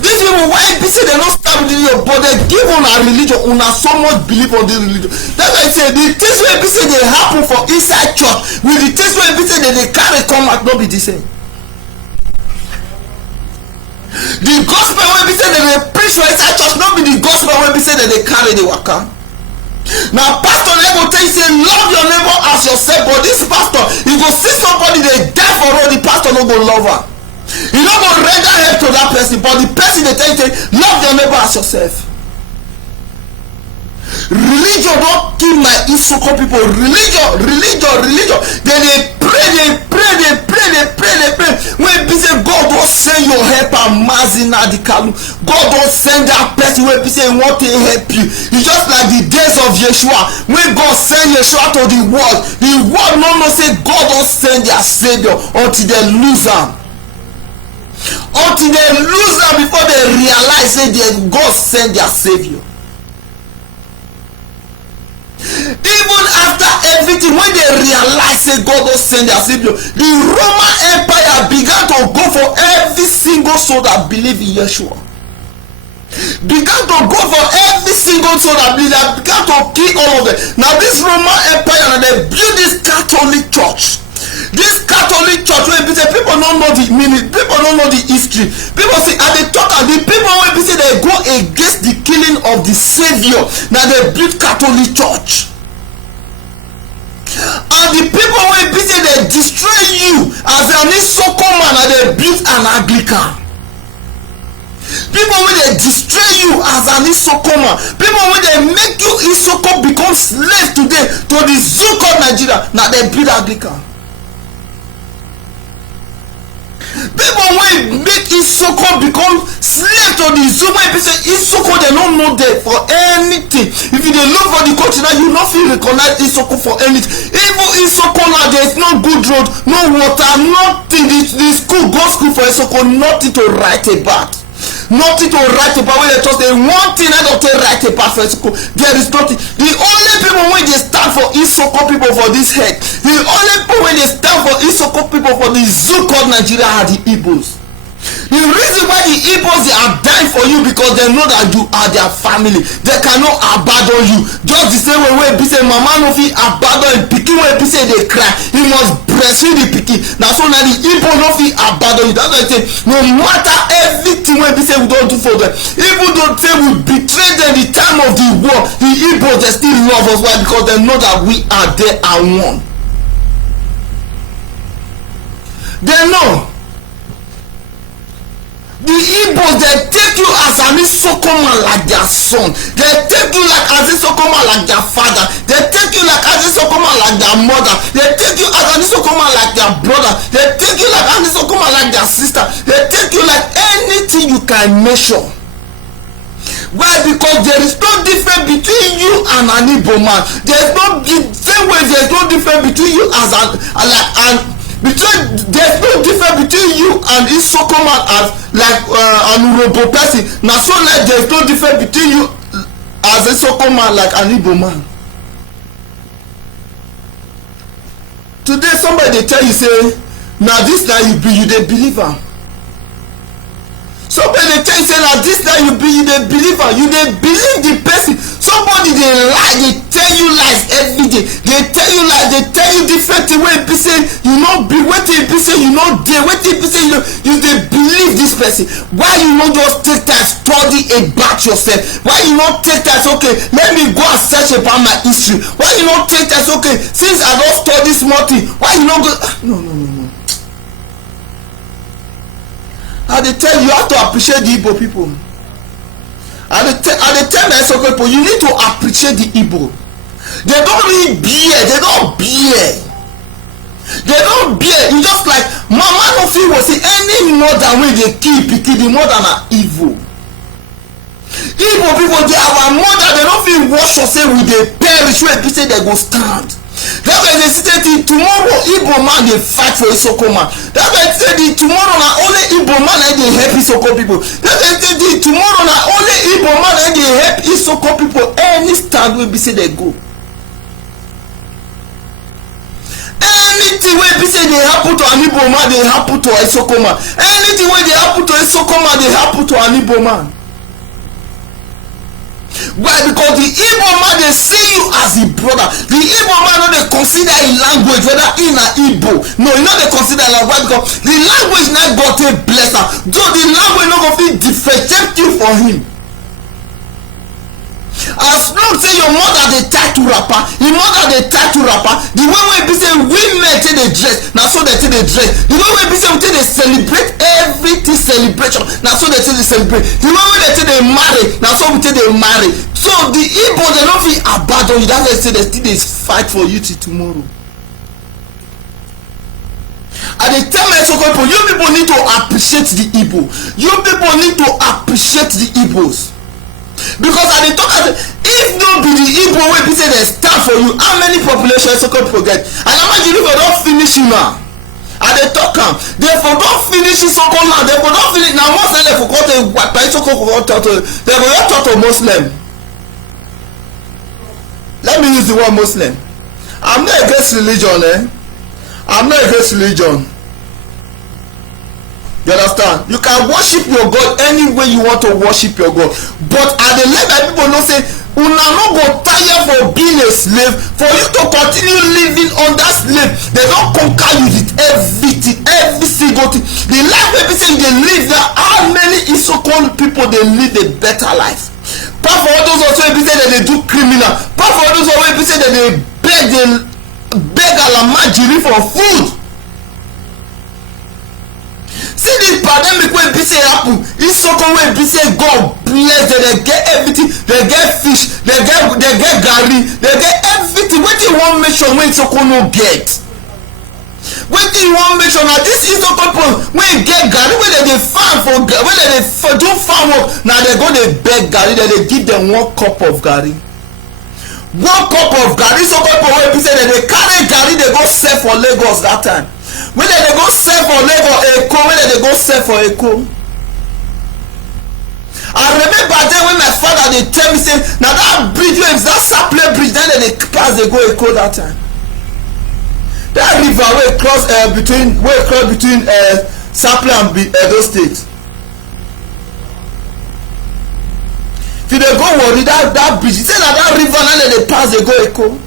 These people, why be say they don't stand with religion, but they give on a religion, una so much believe on this religion. That's why I say the things wey be say they happen for inside church with the things wey be say they carry come out no be the same. The gospel wey be say they preach for inside church no be the gospel wey be say they carry the waka. Now pastor na go tell you say love your neighbor as yourself, but this pastor you go see somebody dey die for road, the pastor no go love am. You no go render help to that person, but the person dey tell you say love your neighbor as yourself. Religion don kill my Isoko people. Religion dey pray when be say God don send your helper Mazina Dikalu. God don send that person wey be say he want to help you. It's just like the days of Yeshua when God send Yeshua to the world no know say God don send their savior until they lose am. Until they lose am before they realize say God send their savior. Even after everything, when they realize say God don send their savior, the Roman Empire began to go for every single soul that believe in Yeshua. Began to go for every single soul that believe, that began to kill all of them. Now this Roman Empire, and they build this Catholic church. This Catholic church wey be say people don't know the meaning, people don't know the history. People say and they talk, and the people wey be say they go against the killing of the savior. Now they build Catholic church. And the people wey be say they destroy you as an Isoko man, and they build an Anglican. People wey they destroy you as an Isoko man, people wey they make you Isoko become slave today to the zoo called Nigeria, now they build Anglican. People wey make Isoko become slave to the zoo, wey be say Isoko they don't know them for anything. If you dey look for the country now, you no fit recognize Isoko for anything. Even Isoko now, there is no good road, no water, nothing. The school, go school for Isoko, nothing to write about. Nothing to write about. When they just say one thing I don't write about for Isoko, there is nothing. The only people when they stand for Isoko people for this head, the only people when they stand for Isoko people for the zoo called Nigeria are the Igbos. The reason why the Igbos they are dying for you, because they know that you are their family. They cannot abandon you. Just the same way be say mama no fit abandon pikin wey be say they cry, he must breastfeed the pikin. Now so now the Igbo no fit abandon you. That's why I say no matter everything wey be say we don't do for them, even though say we betray them the time of the war, the Igbos they still love us. Why? Because they know that we are there and one. They know. The Igbos, they take you as an Isoko man like their son. They take you like as Isoko man like their father. They take you like as Isoko man like their mother. They take you as an Isoko man like their brother. They take you like an Isoko man like their sister. They take you like anything you can measure. Why? Because there is no difference between you and an Igbo man. There is no same way. There is no difference between you as there's no difference between you and Isoko man as like an Urobo person. Now so like there's no difference between you as Isoko man like an Igbo man. Today somebody dey tell you say now this now you dey believe am. Somebody dey tell you say na this now you dey believe am. You dey believe the person. Somebody dey lie, dey tell you lies every day. Dey tell you lies, dey tell you different thing wey be say you no be wetin be say you no dey, wetin be say you dey believe this person. Why you no just take time study about yourself? Why you no take time say okay let me go and search about my history? Why you no take time say okay since I don study small thing, why you no go no. I dey tell you have to appreciate the Igbo people. I dey tell my Isoko people you need to appreciate the Igbo. They don't really bear. They don't bear. You just like mama no fit was say any mother wey dey kill pikin, the mother na evil. Igbo people they have a mother, they don't fit wash or say we dey perish wey be say they go stand. That's why they say tomorrow Igbo man dey fight for Isoko man. That's why they say tomorrow na only Igbo man dey help Isoko people. That's why they say tomorrow na only Igbo man dey help Isoko people. Any stand wey be say they go, any anything wey be say dey happen to an Igbo man dey happen to a Isoko man. Anything wey dey happen to a Isoko man dey happen to an Igbo man. Why? Because the Igbo man dey see you as a brother. The Igbo man no dey consider a language whether he na Igbo. No, he no dey consider a language because the language na God take bless am. So the language no go fit differentiate you for him. As long say your mother dey tie to wrapper, your mother dey tie to wrapper, the way wey be say women take dey dress na so they take dey dress. The way wey be say we take dey celebrate everything celebration na so they take dey celebrate. The way wey they take dey marry na so we take dey marry. So the Igbo dey no fit abandon you. That's why say they still dey fight for you till tomorrow. I dey tell my Isoko people, you people need to appreciate the Igbo. You people need to appreciate the Igbos. Because I dey talk as if no be the Igbo wey be say dey stand for you, how many population Isoko people get? And imagine if they don finish you now. I dey talk am, they for don finish Isoko now, they for don finish na once dem for come to wipe Isoko for talk to, they go just talk to Muslim. Let me use the word Muslim. I'm not against religion, I'm not against religion. You understand? You can worship your God any way you want to worship your God. But at the let my people know say, una no go tire for being a slave. For you to continue living under slave, they don conquer you with everything, every single thing. The life wey be say they live now, how many Isoko people they live a better life? Part for all those also wey be say they do criminal. Part for all those wey be say they beg alamajiri for food. See this pandemic wey be say happen, Isoko wey be say God bless them, they get everything, they get fish, they get garri, they get everything. Wetin you wan make sure wey Isoko no get? Wetin you wan make sure na this Isoko people wey get garri, wey dem dey farm for, wey dem dey do farm work, na dem go dey beg garri, dem dey give them 1 cup of garri. 1 cup of garri. Isoko people wey be say dem dey carry garri dey go sell for Lagos that time. When they go sell for Lagos, Eko, when they go sell for Eko. I remember then when my father they tell me say, now that bridge, that Saple bridge, then they pass, they go Eko that time. That river wey cross between Saple and Edo State. If they go worry that bridge, he say na that river now they pass, they go Eko.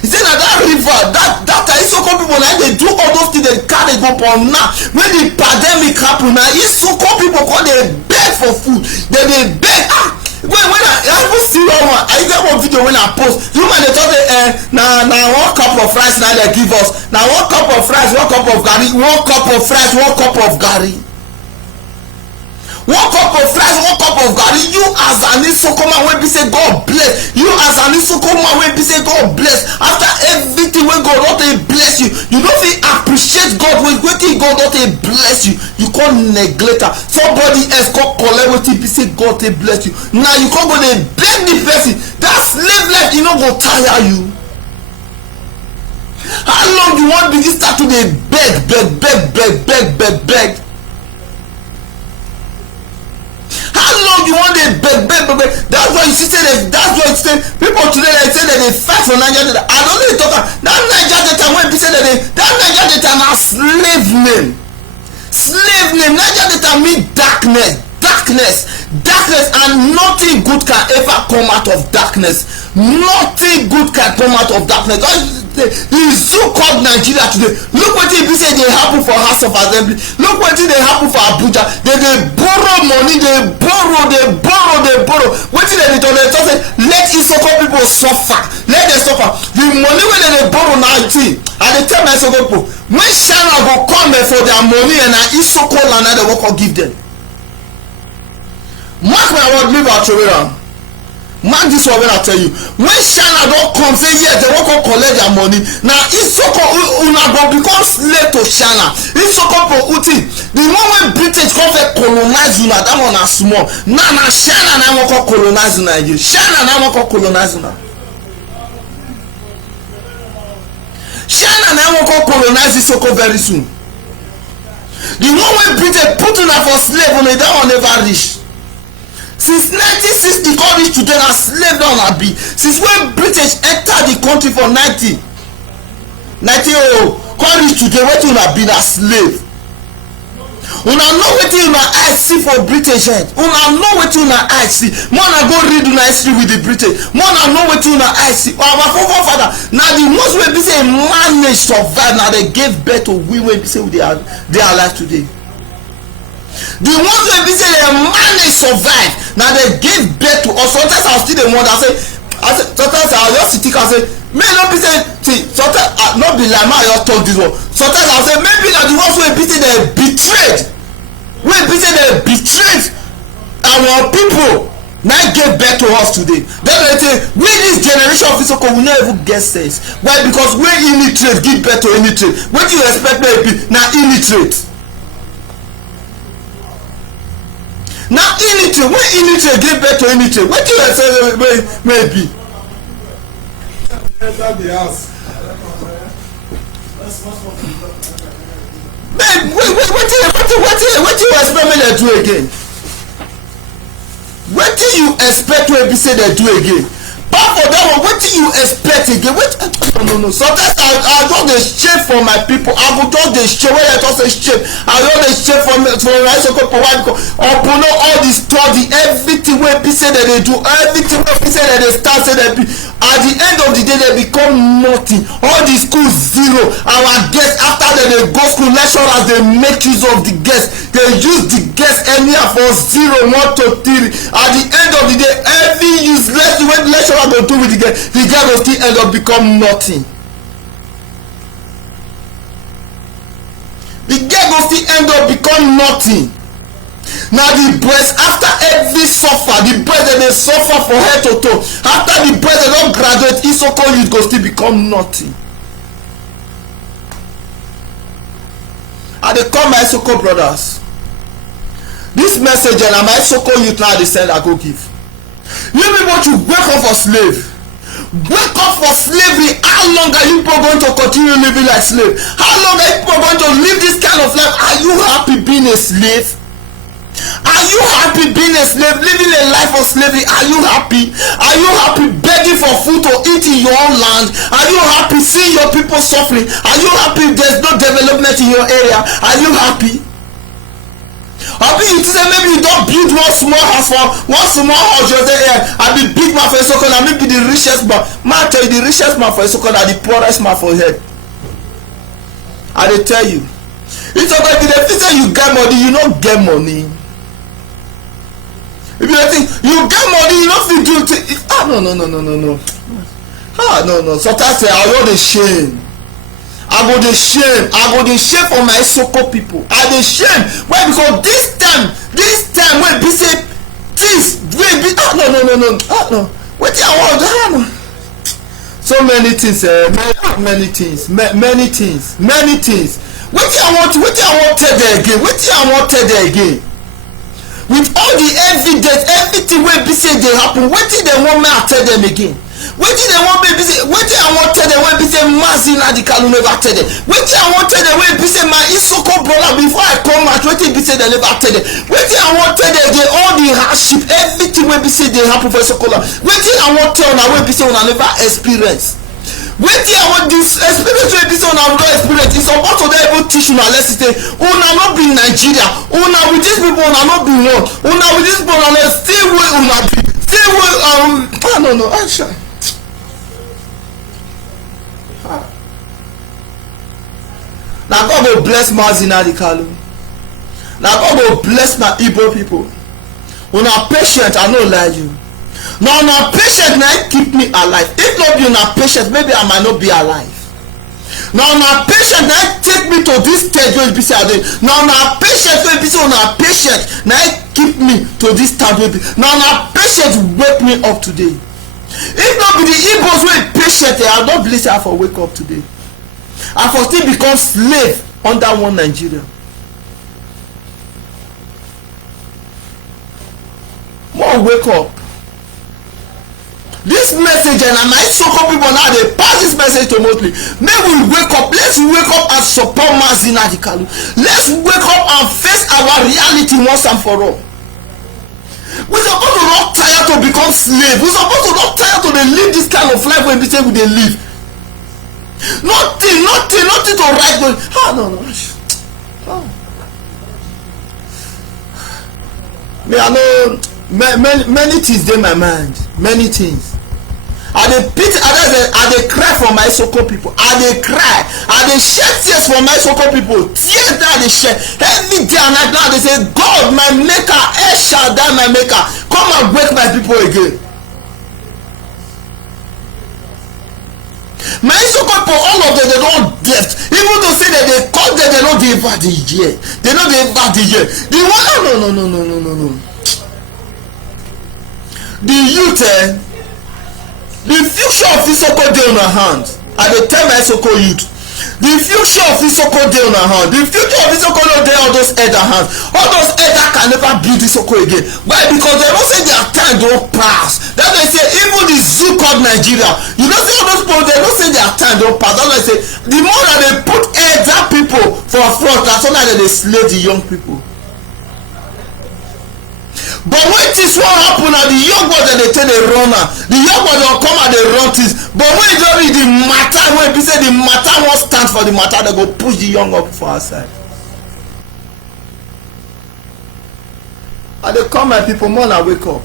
He say na that river, that Isoko people na dey do all those things, they carry go for now. When the pandemic happen na Isoko people come dey beg for food, they dey beg. When I even see one, I get one video when I post, you man dey talk na 1 cup of rice na they give us, na 1 cup of rice, 1 cup of garri, 1 cup of rice, 1 cup of garri. 1 cup of rice, 1 cup of garri. You as an Isoko man wey be say God bless, you as an Isoko man wey be say God bless, after everything wey God don take bless you, you no fit appreciate God with wetin God don take bless you, you come neglect am. Somebody else come collect wetin be say God take bless you, now you come go dey beg the person. That slave life e no go tire you. How long you wan begin start to dey beg? How long you want to beg? That's why you see say that's why you say people today they say that they fight for Niger Delta. I don't need to talk that Niger Delta when people say that that Niger Delta na slave name. Niger Delta mean darkness, and nothing good can ever come out of darkness. Nothing good can come out of darkness. The zoo called Nigeria today. Look what it be say they happen for House of Assembly. Look what they happen for Abuja. They borrow money. They borrow. What did they do? They say let Isoko people suffer. Let them suffer. The money when they borrow now, and they tell my Isoko people when China go come for their money and Isoko land they will give them. Mark my word, leave our children. Mark this one when I tell you. When China don't come say yes, they won't come collect their money. Now Isoko una go become slave to China. Isoko for Uti. The one when British come for colonize una, that one is small. Now China now won't come colonize una. China now won't come colonize una. China now won't come colonize Isoko very soon. The one when British put una for slave, una that one never reach. Since 1960 come reach today na slave don be. Since when British enter the country for 1900 come reach today wetin una be na slave. Una know wetin una eye see for British head. Una know wetin una eye see. More na go read una history with the British. More na know wetin una eye see. Our forefather na the ones wey be say manage survive, na they gave birth to we wey be say they are alive today. The ones wey be say they manage survive, na they give birth to us. Sometimes I still dey wonder, I say sometimes I just think I say may not be say see sometimes not be like my just talk this one. Sometimes I say maybe na the ones wey be say they betrayed, wey be say they betrayed our people na give birth to us today. Then they say we this generation of Isoko we no even get sense. Why? Because we illiterate give birth to illiterate. Wetin you expect me be na illiterate. Na illiterate, when illiterate give birth to illiterate, wetin you expect may be? Wetin you expect me dey do again? Wetin you expect wey be say dey do again? Part for that one, wetin you expect again? No. Sometimes I just dey shame for my people. I go just dey shame when I talk say shame. I just dey shame for my Isoko provide upon all the study, everything wey be say dem dey do, everything wey be say dem dey start say dem be. At the end of the day, they become nothing. All the school zero. Our guests after they go school, lecturers they make use of the guests. They use the guests anyhow for 0, 1 to 3. At the end of the day, every useless when the lecturer go do with the guest will still end up become nothing. The guest will still end up become nothing. Now the breast after every suffer, the breast that they suffer for head to toe, after the breast they don't graduate, Isoko youth go still become nothing. And they call my Isoko brothers. This message and my Isoko youth now they send I go give. You people to wake up for slave. Wake up for slavery. How long are you people going to continue living like slave? How long are you people going to live this kind of life? Are you happy being a slave? Are you happy being a slave, living a life of slavery? Are you happy? Are you happy begging for food to eat in your own land? Are you happy seeing your people suffering? Are you happy there's no development in your area? Are you happy? Happy you say maybe you don't build one small house for one small house just there. I be big man for Isoko, I may be the richest man. Man tell you the richest man for Isoko, and the poorest man for head. I dey tell you. It's okay if they say you get money, you don't get money. If you think you get money, you don't feel guilty. No. No. Sometimes I go the shame. I go the shame for my Isoko people. I the shame. Why? Because this time when be say this will be no. What I want? So many things, many things. What I want tell them again. With all the evidence, everything wey be say dey happen, wetin dem want me I tell them again? Wetin dem want me be say, wetin I want tell them wey be say Mazi Nnamdi Kanu never tell them? Wetin I want tell them wey be say my Isoko brother before I come out, wetin be say dem never tell them? Wetin I want tell them again? All the hardship, everything wey be say dey happen for Isoko land, wetin I want tell una wey be say una never experience? Wetin I want this experience wey be say una no experience? It's about to dey able teach una lesson say una no be Nigeria, una with these people una no be one, una with these people una still wey una be, still wey no action. Na God go bless Mazi Nnamdi Kanu. Na God go bless my Igbo people. Una patient, I no lie you. Now una patient na keep me alive. If not be una patient, maybe I might not be alive. Now una patient na take me to this stage wey be say I dey. Now una patient wey be say una patient na keep me to this stage wey be. Now una patient wake me up today. If not be the Igbos wey patient, I don't believe say I for wake up today. I for still become slave under one Nigeria. More wake up. This message and my Isoko people now they pass this message to mostly. May we wake up. Let's wake up and support Mazi Nnamdi Kanu. Let's wake up and face our reality once and for all. We're supposed to not tired to become slave. We're supposed to not tired to live this kind of life when we say we they live. nothing to write going. No. Me, I know many things dey my mind, many things. I dey cry for my Isoko people. I dey cry. I dey shed tears for my Isoko people. Tears that I dey shed every day and night. Now they say, God, my maker, El Shaddai, my maker, come and wake my people again. My Isoko people, all of them, they don't deaf. Even though say that they call them, they know they ever the year. They know they ever the year. The one, no. The youth, the future of Isoko dey on our hand. I dey tell my Isoko youth, the future of Isoko dey on our hand. The future of Isoko no dey all those elder hands. All those elder can never build Isoko again. Why? Because they know say their time don pass. That's why I say even the zoo called Nigeria, you know say all those people, they know say their time don pass. That's why I say the more that they put elder people for front, that's why they dey slay the young people. But when this wan happen na the young boys dem dey take dey run am. The young boys don come and dey run things. But when e don reach the matter, when be say the matter wan stand for the matter, dem go push the young up for outside. I dey call my people, more na wake up.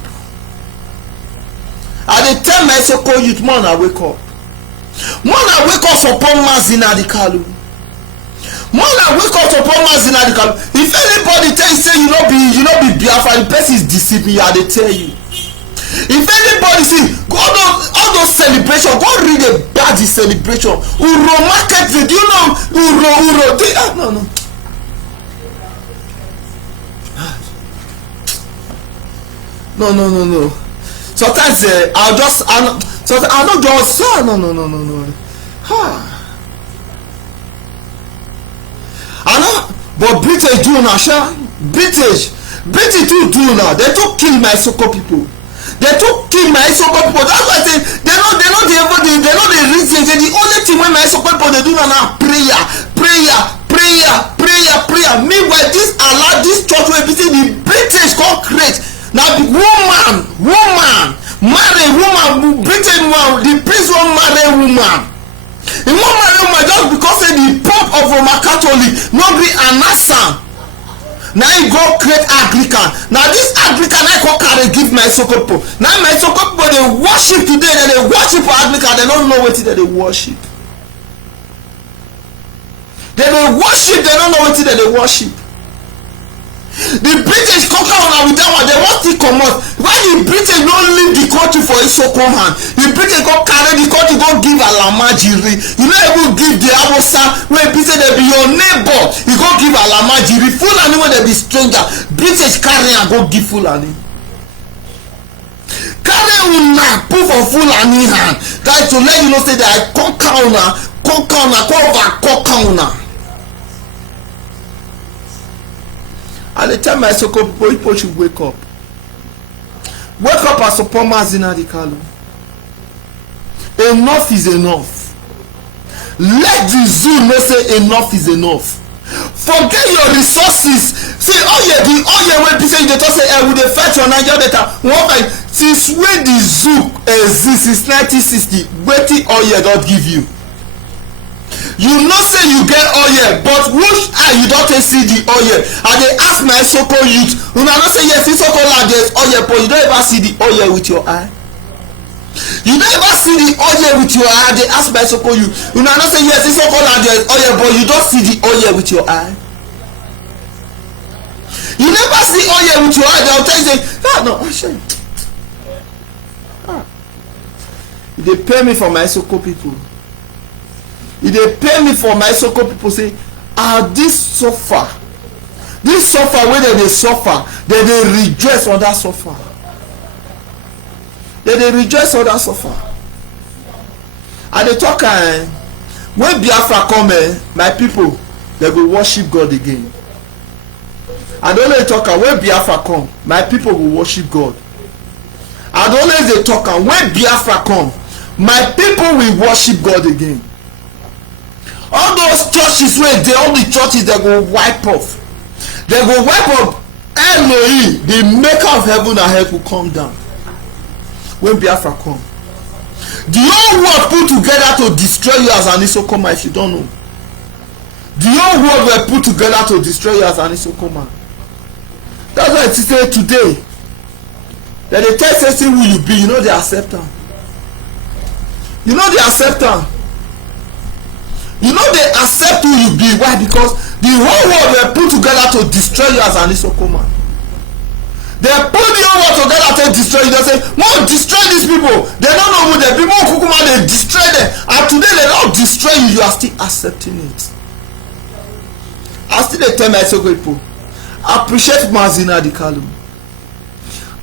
I dey tell my Isoko youth, more na wake up. More na wake up for poor Mazi Nnamdi Kanu. More na wake up to poor Mazi Nnamdi Kanu. If anybody tell you say you no be Biafra, the person is deceiving you. I dey tell you. If anybody see go all those celebration, go read about the celebration. Uro market, do you know Uro? No. No. Sometimes I don't just say no. I know, but British do now, sha. British too do now. They too kill my Isoko people. That's why I say they know the reason. The only thing when my Isoko people they do now prayer. Meanwhile, this church will be saying the British come create. Now woman marry woman, Britain woman, the prince won't marry woman. He won't marry woman just because say the Pope of Roman Catholic no gree an answer. Now he go create Anglican. Now this Anglican I go carry give my Isoko people. Now my Isoko people they worship today, then they worship for Anglican, they don't know what they worship. They don't know what they worship. The British conquer una with that one, they want to come out. Why the British don't leave the country for Isoko hand? The British go carry the country, go give Alamajiri. You know even give the Hausa when people say they be your neighbor. You go give Alamajiri. Fulani when they be stranger. British carry and go give Fulani. Carry una put for Fulani hand. Guys, to let you know say that I conquer una, conquer una. And the time my Isoko people should wake up. Wake up and support Mazi Nnamdi Kanu. Enough is enough. Let the zoo know say enough is enough. Forget your resources. See, the oil when people say you don't say we dey fight your Niger data. Since when the zoo exists since 1960, wetin oil don give you? You know say you get oil, but which eye you don take see the oil? I dey ask my Isoko youth, una know say yes, Isoko land there is oil, but you don't ever see the oil with your eye. You don't ever see the oil with your eye. I dey ask my Isoko youth, una know say yes, Isoko land there is oil, but you don't see the oil with your eye. You never see oil with your eye. They will tell you say, they pay me for my Isoko people. If they pay me for my Isoko people say this suffer wey dem dey suffer, dem dey rejoice on that suffer. And they talk when Biafra come my people they go worship God again. And only talk when Biafra come my people will worship God. And only they talk when Biafra come my people will worship God again. All those churches wey dey, all the churches they go wipe off. Elohim, the maker of heaven and earth will come down when Biafra come. The whole world put together to destroy you as an Isokoma, if you don't know. The whole world were put together to destroy you as an Isokoma. That's why it is today. That they tell say who you be, you know they accept am. You know they accept am. You know they accept who you be. Why? Because the whole world were put together to destroy you as an Isokoma. They put the whole world together to destroy you. They say, "More destroy these people. They don't know who they be. More Kukuma, they destroy them. And today they don't destroy you. You are still accepting it." I still dey tell my Isoko people, appreciate Mazina Dikalu.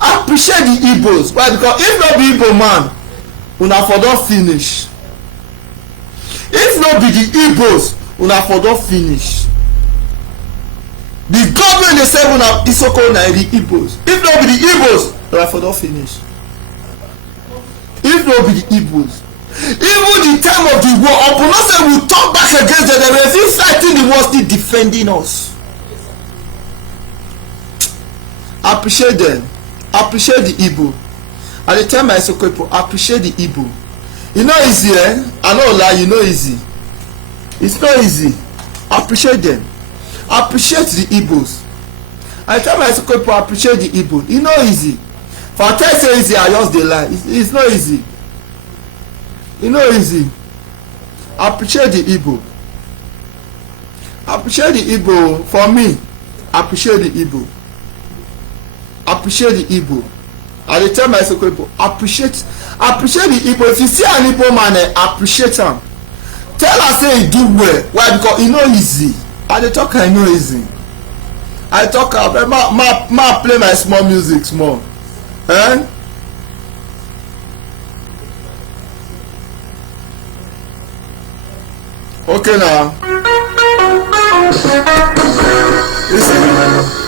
Appreciate the Igbos. Why? Because if not be Igbo man, una for don finish. If not be the Igbos, una for don finish. The government dey say una Isoko na the Igbos. If not be the Igbos, una for don finish. If not be the Igbos, even the time of the war, upon us say we turn back against them, they were still fighting the war, still defending us. Appreciate them. Appreciate the Igbo. At the time I say people appreciate the Igbo. You know easy, eh? I know lie, you know easy. It's not easy. Appreciate them. Appreciate the Igbos. At the time I say people appreciate the Igbo. You know easy. For I tell you easy, I just dey lie. It's not easy. You know easy. Appreciate the Igbo. Appreciate the Igbo. For me, appreciate the Igbo. Appreciate the Igbo. At the time I say people appreciate the Igbo. If you see an Igbo man, appreciate him. Tell her say he do well. Why? Because e no easy. I dey talk I know easy. I talk ma play my small music small. Eh? Okay now. Listen.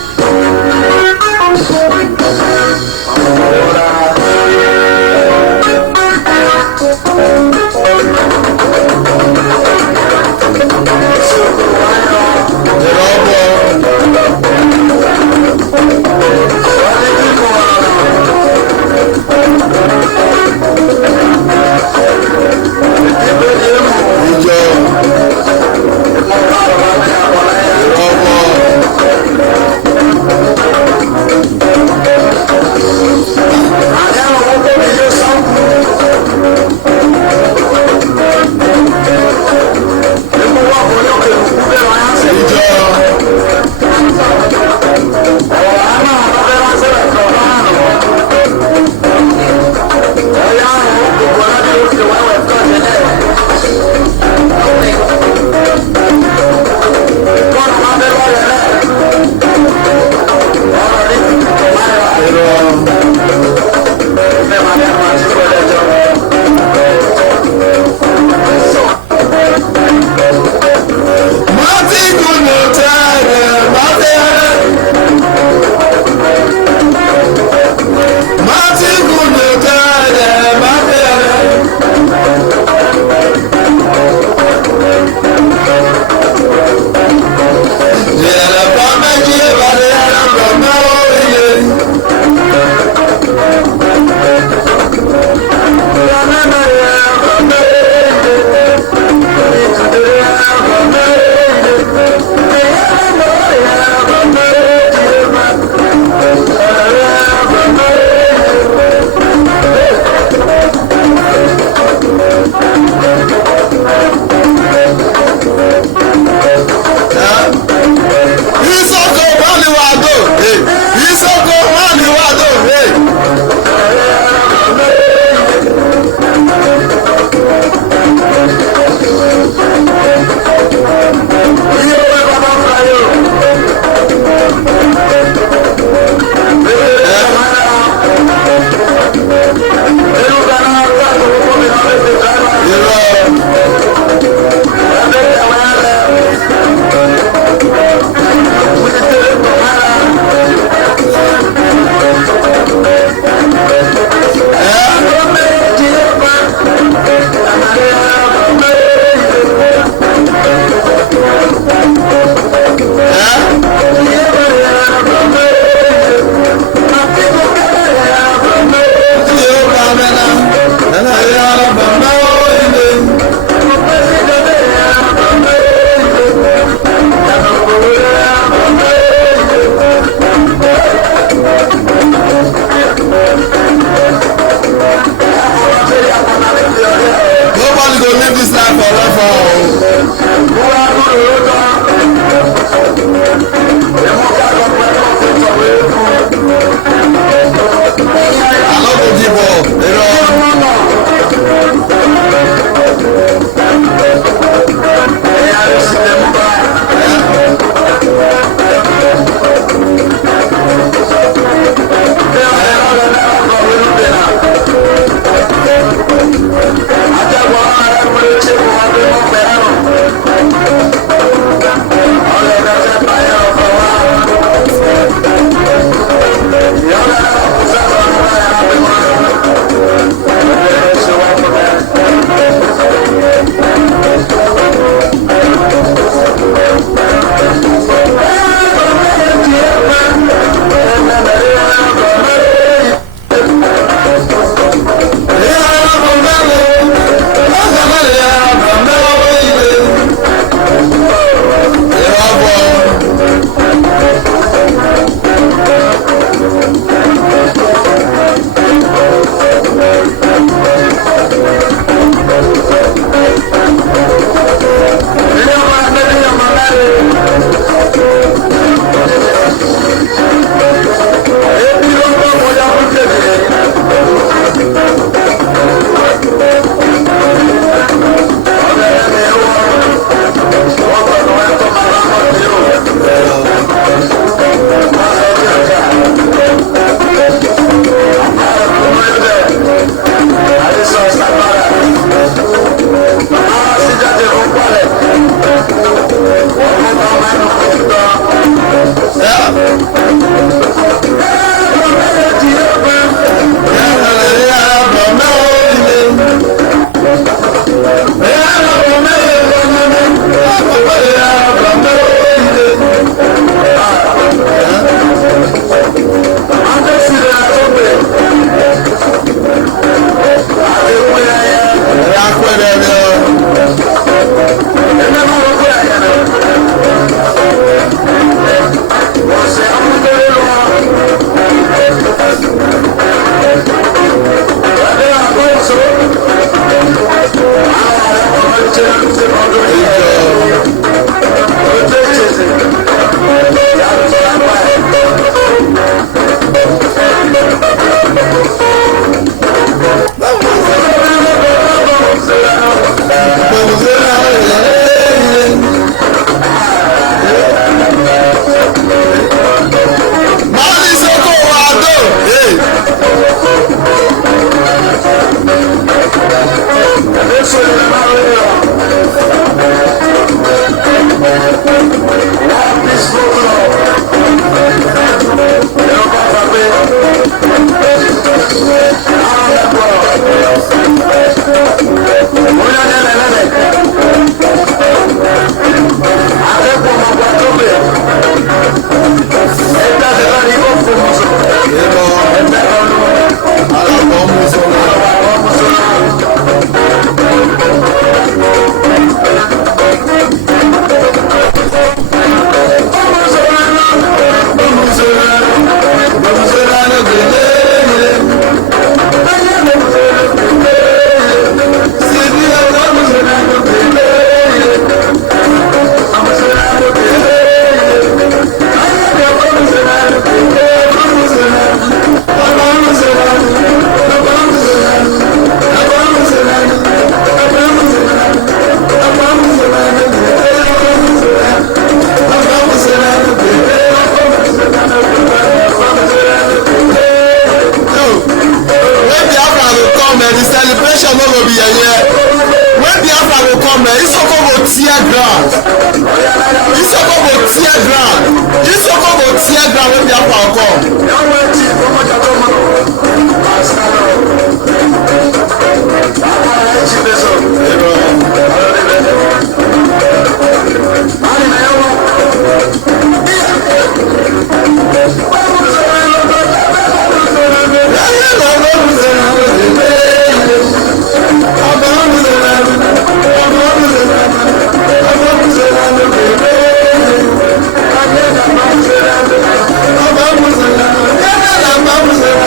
Vamos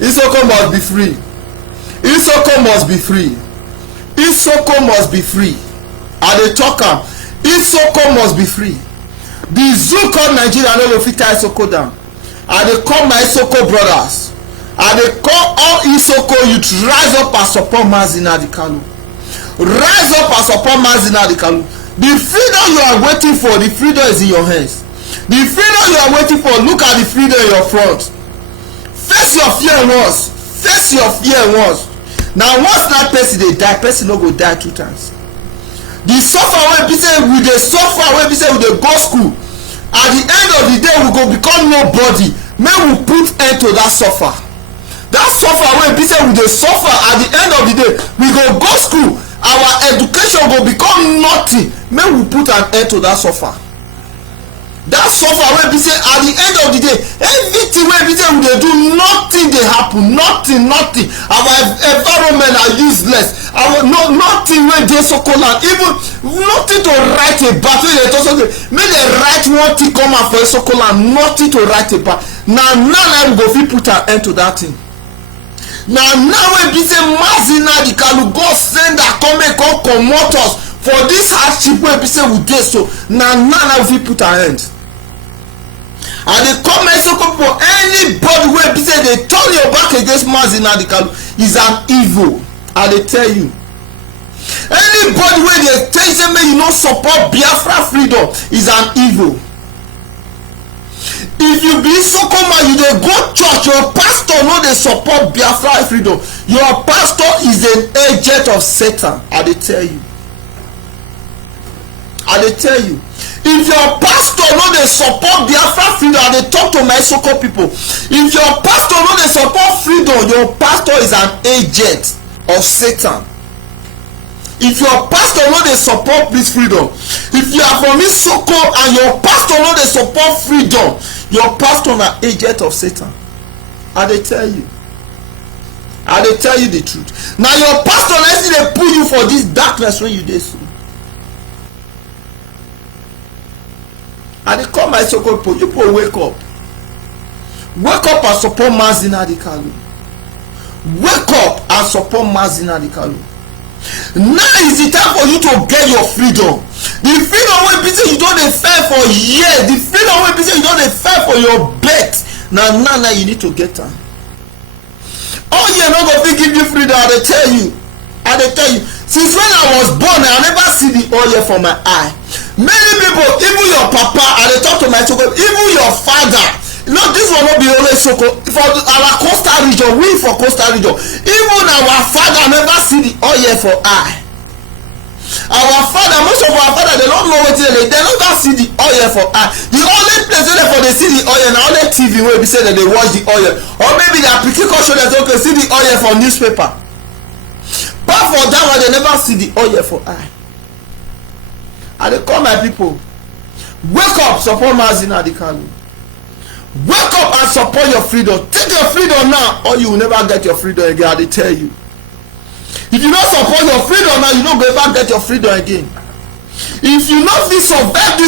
Isoko must be free. Isoko must be free. Isoko must be free. I dey talk am. Isoko must be free. The zoo called Nigeria no go fit tie Isoko down. I dey call my Isoko brothers. I dey call all Isoko youth, rise up and support Mazi Nnamdi Kanu. Rise up and support Mazi Nnamdi Kanu. The freedom you are waiting for, the freedom is in your hands. The freedom you are waiting for, look at the freedom in your front. Face your fear once. Face your fear once. Now once that person dey die, person no go die 2 times. The suffer wey be say we dey suffer, wey be say we dey go school, at the end of the day we go become nobody. Make we put end to that suffer. That suffer wey be say we dey suffer, at the end of the day we go school, our education go become nothing. Make we put an end to that suffer. That suffer wey be say at the end of the day everything wey be say we dey do, nothing dey happen. Nothing. Our environment are useless. Nothing wey dey Sokoland, even nothing to write about. Wey dey talk say make dem write one thing come out for Sokoland, nothing to write about. Now we go fit put an end to that thing. Now wey be say Mazi Nnamdi Kanu go send her come comot us for this hardship wey be say we dey so. Now we fit put an end. And dey come Isoko pipo, anybody wey be say dey turn your back against Mazi Nnamdi Kanu is an evil. I dey tell you, anybody wey dey tell you say make you no support Biafra freedom is an evil. If you be Isoko man, you dey go church, your pastor no dey support Biafra freedom, your pastor is an agent of Satan. I dey tell you. If your pastor no dey support Biafra freedom, I dey talk to my Isoko people. If your pastor no dey support freedom, your pastor is an agent of Satan. If your pastor no dey support this freedom, if you are from Isoko and your pastor no dey support freedom, your pastor na agent of Satan. I dey tell you the truth. Now your pastor na still dey put you for this darkness when you dey so. I dey call my Isoko people, you people wake up and support Mazi Nnamdi Kanu. Wake up and support Mazi Nnamdi Kanu. Now is the time for you to get your freedom. The freedom wey be say you don dey fight for years, the freedom wey be say you don dey fight for your birth, now you need to get am. All year no go fit give you freedom. I dey tell you. Since when I was born, I never see the oil for my eye. Many people, even your papa, I dey talk to my Isoko, even your father. No, this will not be only Isoko. For our coastal region, we for coastal region, even our father never see the oil for eye. Our father, most of our father, they don't know what they never see the oil for eye. The only place where they see the oil na only TV wey be say that they watch the oil, or maybe their pikin come show them say okay, see the oil for newspaper. But for that one, they never see the oil for eye. I dey call my people, wake up, support Mazi Nnamdi Kanu. Wake up and support your freedom. Take your freedom now, or you will never get your freedom again. I dey tell you. If you don't support your freedom now, you no go ever get your freedom again. If you no fit survive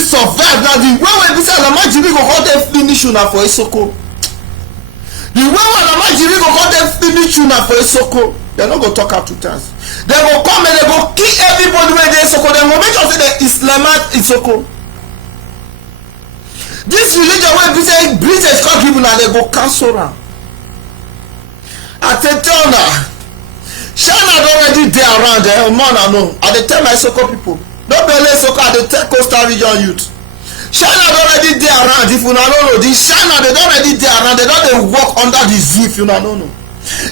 now, the way wey be say Alamajiri go come dey finish una for Isoko. The way wey Alamajiri go come dey finish una for Isoko, they no go talk am 2 times. They go come and they go kill everybody wey dey Isoko. They go make sure say they Islamite Isoko. This religion wey be say British come give una, they go cancel am. I tell una, China don already dey around there. Man, I know. I dey tell my Isoko people, no be only Isoko, I dey tell coastal region youth. China don already dey around. If una no know, the China they don already dey around. They don dey work under the zoo. If una no know,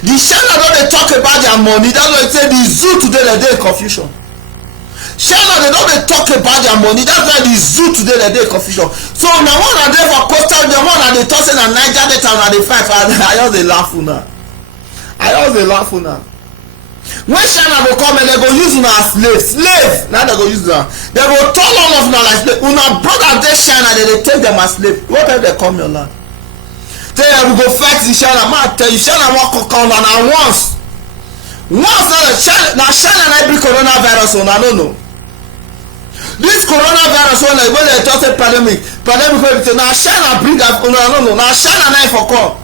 the China don dey talk about their money. That's why I say the zoo today they dey in confusion. China they don dey talk about their money. That's why the zoo today they dey in confusion. So na one na dey for coastal, the one na dey talk say na Niger Delta na dey fight. I just dey laugh una. When China go come and they go use una as slave, now they go use una. They go turn all of una like slave. Una brother dey China, they take them as slave. What if they come your land? Tell you we go fight the China. Man, tell you China won't come down and once now China na bring coronavirus on. I don't know. This coronavirus one like when they talk say pandemic wey be say na China bring am. I don't know. Na China na for come.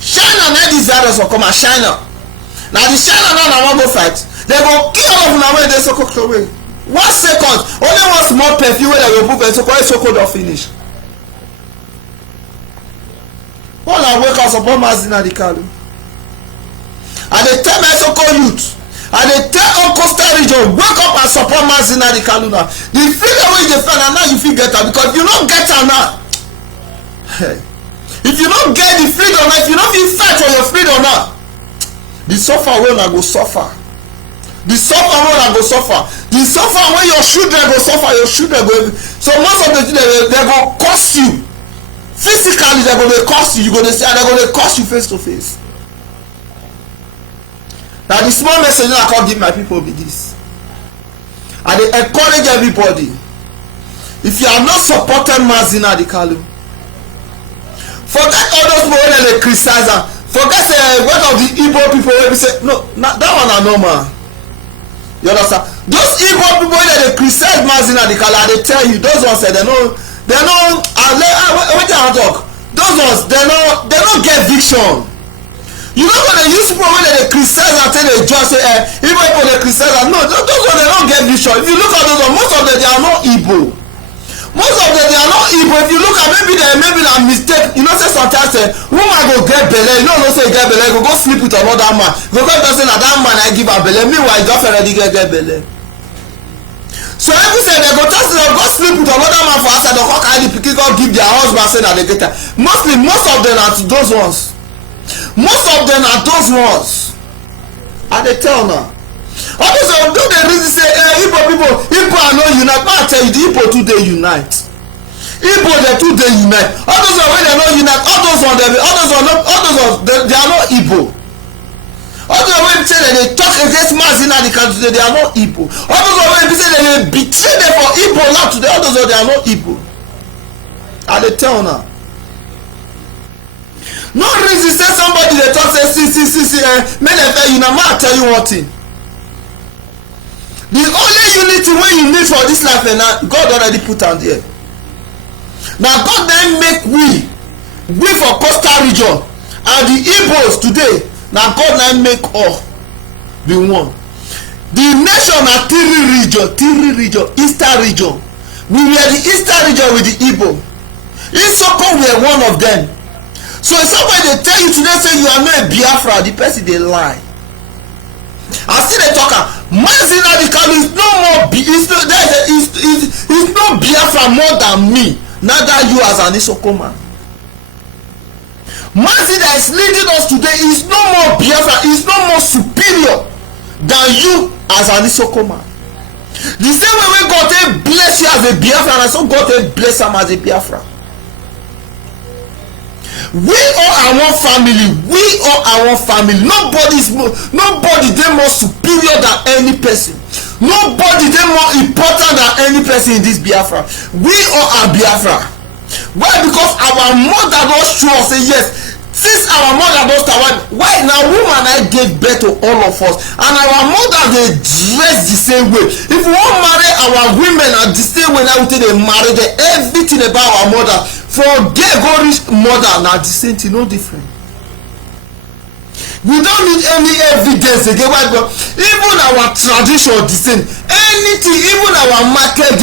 China na this virus go come and China. Na the China now na wan go fight. They go kill all of una wey dey Sokoto away. 1 second, only one small perfume wey dem go put for Sokoto don finish. All I wake up support Mazi Nnamdi Kanu. I dey tell my Sokoto youth, I dey tell all coastal region, wake up and support Mazi Nnamdi Kanu now. The freedom wey you dey find now you fit get am, because if you no get am now, if you no get the freedom now, if you no fit fight for your freedom now, the suffer wey una go suffer, the suffer wey una go suffer, the suffer wey your children go suffer, your children go. So most of the things they go cost you physically, they go dey cost you, you go dey see, and they go dey cost you face to face. Na the small message I come give my people be this. I dey encourage everybody, if you have not supported Mazi Nnamdi Kanu, forget all those people wey dey criticize am, forget say one of the Igbo people wey be say no, that one na normal. You understand? Those Igbo people wey dey criticize Mazi Nnamdi Kanu, I dey tell you, those ones say they no wetin I talk, those ones they no get vision. You no go dey use people wey dey criticize and tell dey judge say Igbo people dey criticize am. No, those ones they no get vision. If you look at those ones, most of them they are not Igbo. Most of them they are not Igbo. If you look at maybe na mistake. You know say sometimes woman go get belle, you know say get belle, go sleep with another man, go come talk say na that man I give her belle, meanwhile you just already get belle. So every say they go tell say go sleep with another man for outside, they come carry the pikin go give their husband say na they get her. Mostly most of them are those ones. Most of them are those ones. I dey tell now. All those of them dey reason say Igbo people, Igbo are not unite. But I tell you, the Igbo too dey unite. Igbo dey too dey unite. All those ones wey dey no unite, all those ones they are not Igbo. All those wey say they talk against Mazi Nnamdi Kanu today, they are not Igbo. All those wey say they betray them for Igbo land today, all those they are not Igbo. I dey tell now. No reason say somebody dey talk say see make dem tell you now. Ma tell you one thing. The only unity wey you need for this life na God already put am there. Na God then make we for coastal region and the Igbos today, na God now make all be one. The nation na three region, eastern region. We were the eastern region with the Igbo. Isoko were one of them. So if somebody dey tell you today say you are not a Biafra, the person dey lie. I still dey talk am. Mazi Nnamdi Kanu is no more is no Biafra more than me, neither you as an Isoko man. Mazi that is leading us today is no more Biafra, is no more superior than you as an Isoko man. The same way wey God take bless you as a Biafra, and so God take bless am as a Biafra. We all are one family. We all are one family. Nobody dey more superior than any person. Nobody dey more important than any person in this Biafra. We all are Biafra. Why? Because our mother don show us say yes. Since our mother don start, why na woman I gave birth to all of us, and our mother dey dress the same way. If we wan marry our women na the same way na we take dey marry them. Everything about our mother, from there go reach mother, na the same thing, no different. We don't need any evidence again. Why? Because even our tradition the same. Anything, even our market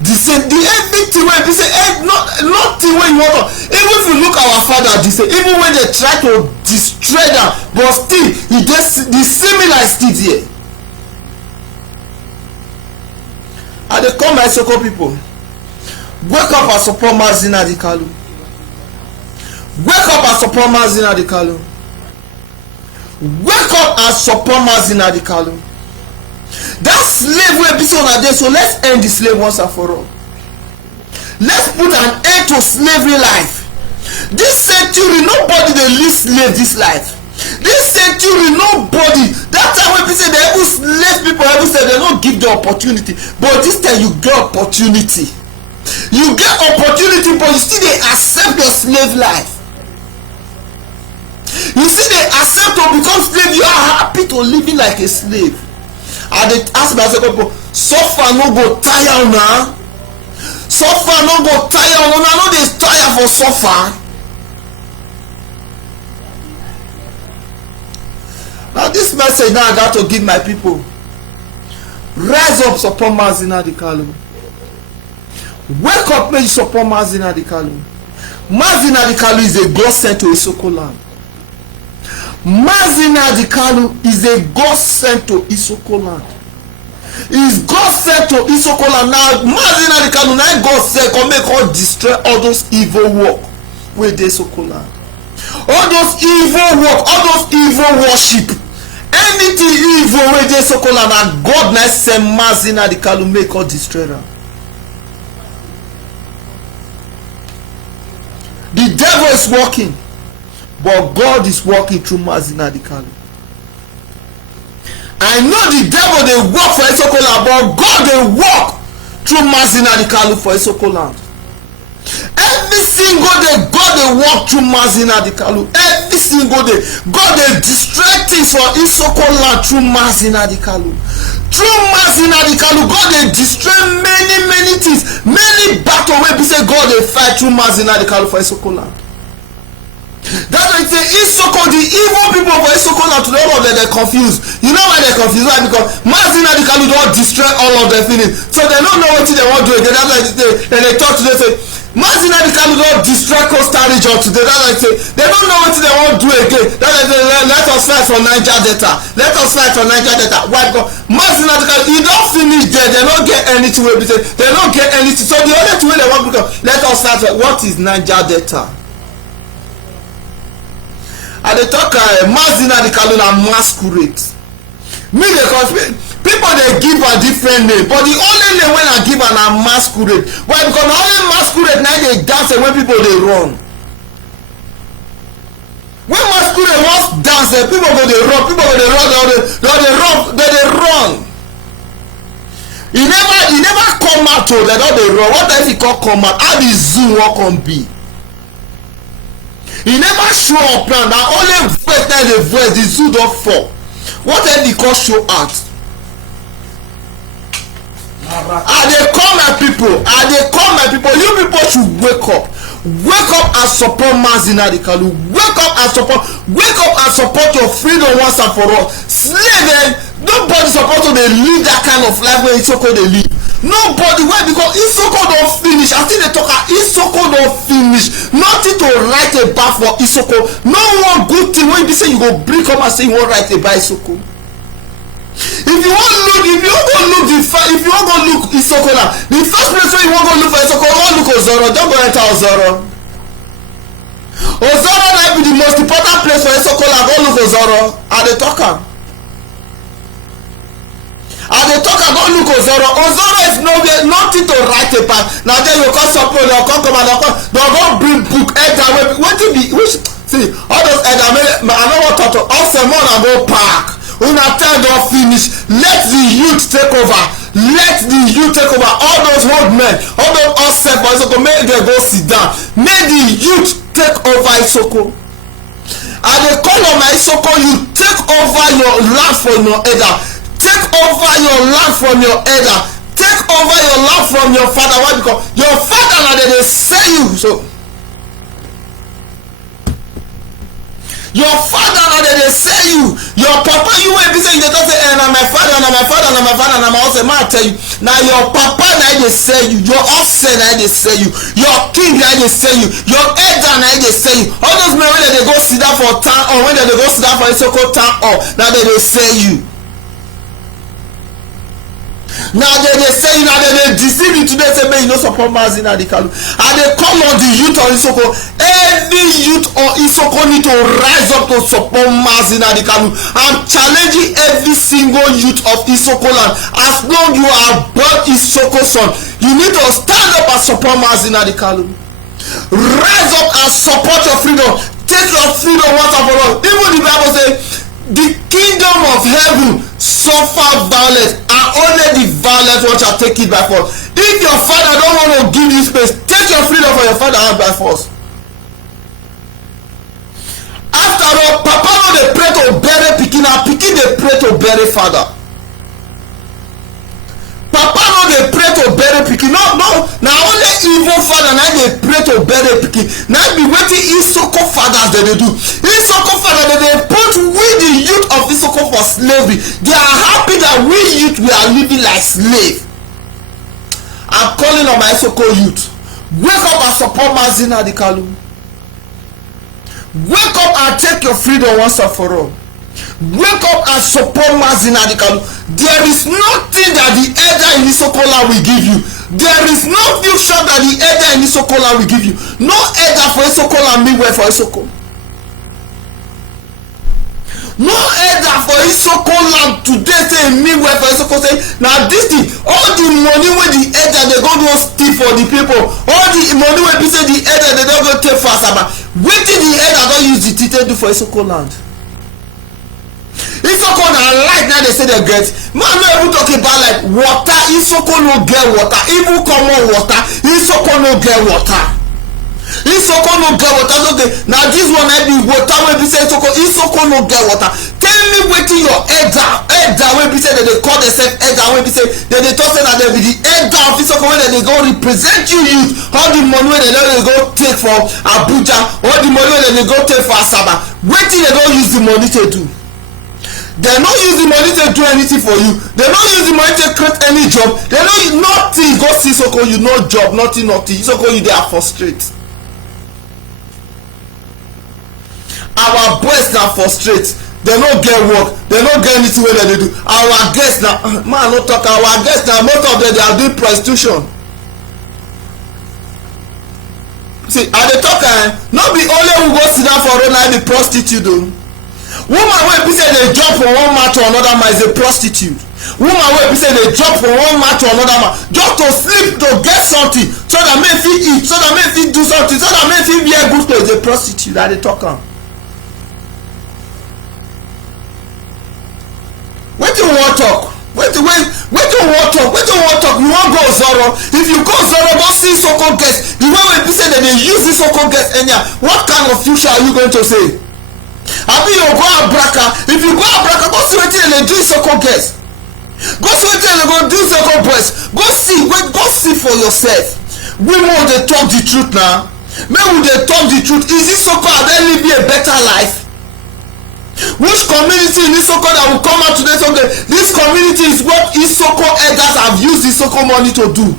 the same. The everything wey be say nothing wey you want. Even if you look our father the same. Even when they try to destroy them, but still e dey the similar still there. I dey call my Isoko people, wake up and support Mazi Nnamdi Kanu. Wake up and support Mazi Nnamdi Kanu. Wake up and support Mazi Nnamdi Kanu. That slave wey be so na there, so let's end the slave once and for all. Let's put an end to slavery life. This century nobody dey live slave this life. This century nobody. That time wey be say they even slave people, even say they no give the opportunity, but this time you get opportunity. You get opportunity, but you still dey accept your slave life. You see, they accept to become slave. You are happy to living like a slave. And they ask myself, suffer no go tire now. Suffer no go tire. Una no dey tire for suffer. this message now I got to give my people. Rise up, support Mazi Nnamdi Kanu. Wake up, make you support Mazi Nnamdi Kanu. Mazi Nnamdi Kanu is a godsend to Isoko land. Mazi Nnamdi Kanu is a godsend to Isoko land. Is God sent to Isoko land now? Mazi Nnamdi Kanu now God sent come make all destroy all those evil work with the Isoko land. All those evil work, all those evil worship, anything evil with the Isoko land, and God now send Mazi Nnamdi Kanu make all destroy them. The devil is working, but God is working through Mazi Nnamdi Kanu. I know the devil dey work for Isoko land, but God dey work through Mazi Nnamdi Kanu for Isoko land. Every single day God dey work through Mazi Nnamdi Kanu. Every single day God dey destroy things for Isoko land through Mazi Nnamdi Kanu. Through Mazi Nnamdi Kanu, God dey destroy many things, many battle wey be say God dey fight through Mazi Nnamdi Kanu for Isoko land. That's why say Isoko, the evil people for Isoko land today, all of them they're confused. You know why they're confused? Why? Because Mazi Nnamdi Kanu don't destroy all of their feelings, so they don't know what they want to do again. That's why they talk today say Mazi Nnamdi Kanu don't destroy Coastal region today. That's why say they don't know what they want to do again. That's why they let us fight for Niger Delta. Let us fight for Niger Delta. Why? Because Mazi Nnamdi Kanu, he don't finish there. They don't get anything. They don't get anything. So the only way they want to go, let us fight for what is Niger Delta. And they talk Mazi Nnamdi Kanu na masquerade. Me dey confuse people, dey give a different name, but the only name when I give am na masquerade. Why? Because na only masquerade na dey dance when people dey run. When masquerade wan dance, people go dey run. People go dey run. They dey run. He never come out o. They don dey run. What if he come out? How the zoo wan come be? He never show up now. Na only voice na the voice. The zoo don fall. What if he come show out? I dey call my people. You people should wake up. Wake up and support Mazi Nnamdi Kanu. Wake up and support your freedom once and for all. Slave, nobody supposed to dey live that kind of life wey Isoko dey live. Nobody. Why? Because Isoko don finish. I think they talk Isoko don finish. Nothing to write about for Isoko. No one good thing wey be say you go bring come and say you wan write about Isoko. If you wan go look Isoko now, the first place wey you wan go look for Isoko, wan look Ozoro. Don go enter Ozoro. Ozoro na be the most important place for Isoko now. Go look Ozoro. I dey talk am. Go look Ozoro. Ozoro is nothing to write about. Now then you come support, you come they go bring book elder. Wetin be which? See all those elder. I no wan talk to all some more and go park. Una time don finish. Let the youth take over. All those old men, all those ourselves for Isoko, make them go sit down. Make the youth take over Isoko. And they call on my Isoko, you take over your land from your elder. Take over your land from your elder. Take over your land from your father. Why? Because your father now they say you. So your father now they say you. Your papa, you will be saying they don't say na my father, na my husband. Man, I tell you, now your papa now they say you. Your offset now they say you. Your king now they say you. Your elder now they say you. All those men when they go sit down for town or when they go sit down for Isoko town or now they say you. Now they say you, now they deceive you today. Say man, you no support Mazi Nnamdi Kanu. And they call on the youth of Isoko. Every youth of Isoko need to rise up to support Mazi Nnamdi Kanu. I'm challenging every single youth of Isoko land. As long you are born Isoko son, you need to stand up and support Mazi Nnamdi Kanu. Rise up and support your freedom. Take your freedom once and for all. Even the Bible says the kingdom of heaven suffer violence, and only the violent one shall take it by force. If your father don't want to give you space, take your freedom for your father hand by force. After all, papa no dey pray to bury pikin, and pikin dey pray to bury father. Papa no dey pray to bury pikin. No, na only evil father na dey pray to bury pikin. Na be wetin Isoko fathers dey do. Isoko father dey put we the youth of Isoko supposed to be. They are happy that we youth, we are living like slaves. I'm calling on my so-called youth. Wake up and support Mazi Nnamdi Kanu. Wake up and take your freedom once and for all. Wake up and support Mazi Nnamdi Kanu. There is nothing that the elder in Isoko land will give you. There is no future that the elder in Isoko land will give you. No elder for Isoko land mean well for Isoko. No elder for Isoko land today say mean well for Isoko. Say now this thing, all the money wey the elder they go steal for the people, all the money wey be say the elder they don go take for Asaba, wetin the elder don use the thing do for Isoko land? Isoko na light now they say they get. Man no even talk about like water. Isoko no get water. Even common water, Isoko no get water. Isoko no get water. Okay, now this one might be water wey be say Isoko no get water. Tell me wetin your elder wey be say that they call themselves elder wey be say that they talk say that they be the elder of Isoko wey they go represent you youth. All the money wey they go take for Abuja, all the money wey they go take for Asaba, wetin they don use the money to do? They no use the money to do anything for you. They no use the money to create any job. They no use nothing. Go see Isoko, you no job, nothing. Isoko, you they are frustrated. Our boys now frustrated. They no get work. They no get anything wey they do. Our guests now, man no talk. Our guests now, most of them they are doing prostitution. See, at the talk, no be only who go sit down for road na be prostitute o. Woman wey be say dey jump from one man to another man is a prostitute. Woman wey be say dey jump from one man to another man just to sleep, to get something, so that men fit eat, so that men fit do something, so that men fit wear good clothes, is a prostitute. I dey talk am. Wetin you wan talk? Wetin you wan talk? Wetin you wan talk? You wan go Zoro? If you go Zoro, go see Isoko guest. The way wey be say dem dey use Isoko guest anyhow, what kind of future are you going to say? Abi you go Abraka? If you go Abraka, go see wetin dem dey do Isoko guest. Go see wetin dem go do Isoko boys. Go see for yourself. We more dey talk the truth now. Make we dey talk the truth. Is Isoko are they living a better life? Which community in Isoko that will come out today say okay, this community is what Isoko elders have used Isoko money to do?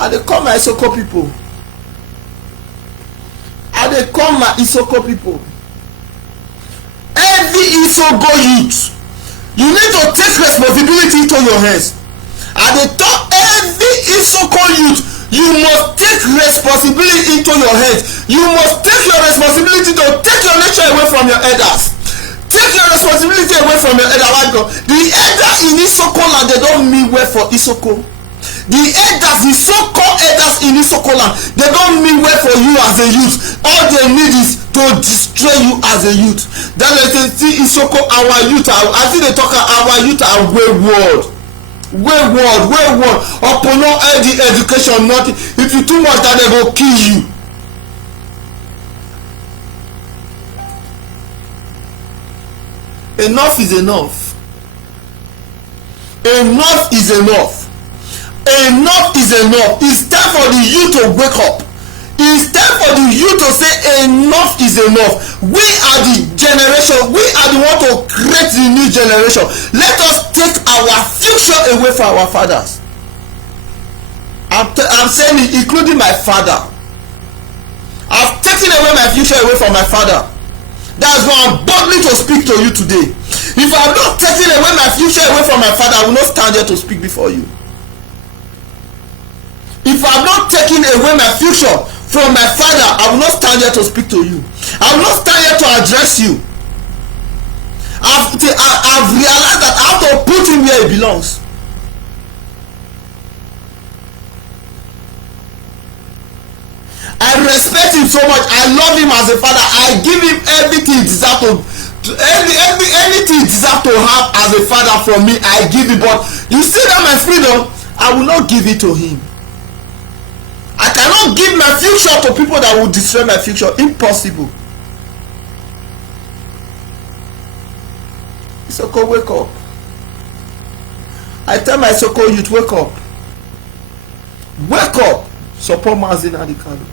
I dey call my Isoko people. I dey call my Isoko people. Every Isoko youth, you need to take responsibility into your hands. I dey talk every Isoko youth, you must take responsibility into your hands. You must take your responsibility to take your nature away from your elders. Take your responsibility away from your elder. The elder in Isoko land, they don't mean well for Isoko. The elders, the so-called elders in Isoko land, they don't mean well for you as a youth. All they need is to destroy you as a youth. Then they can see Isoko, our youth are, I think they talk our youth are wayward. Upon no education, nothing. If you too much, that they go kill you. Enough is enough. Enough is enough. Enough is enough. It's time for the youth to wake up. It's time for the youth to say enough is enough. We are the generation. We are the one to create the new generation. Let us take our future away from our fathers. I'm saying it, including my father. I've taken away my future away from my father. That's why I'm boldly to speak to you today. If I'm not taking away my future away from my father, I will not stand here to speak before you. If I'm not taking away my future from my father, I will not stand here to speak to you. I will not stand here to address you. I've realized that I have to put him where he belongs. I respect him so much. I love him as a father. I give him everything he deserves to anything he deserves to have as a father from me. I give him, but you see that my freedom, I will not give it to him. I cannot give my future to people that will destroy my future. Impossible. Isoko, wake up. I tell my Isoko youth, wake up. Wake up. Support Mazi Nnamdi Kanu.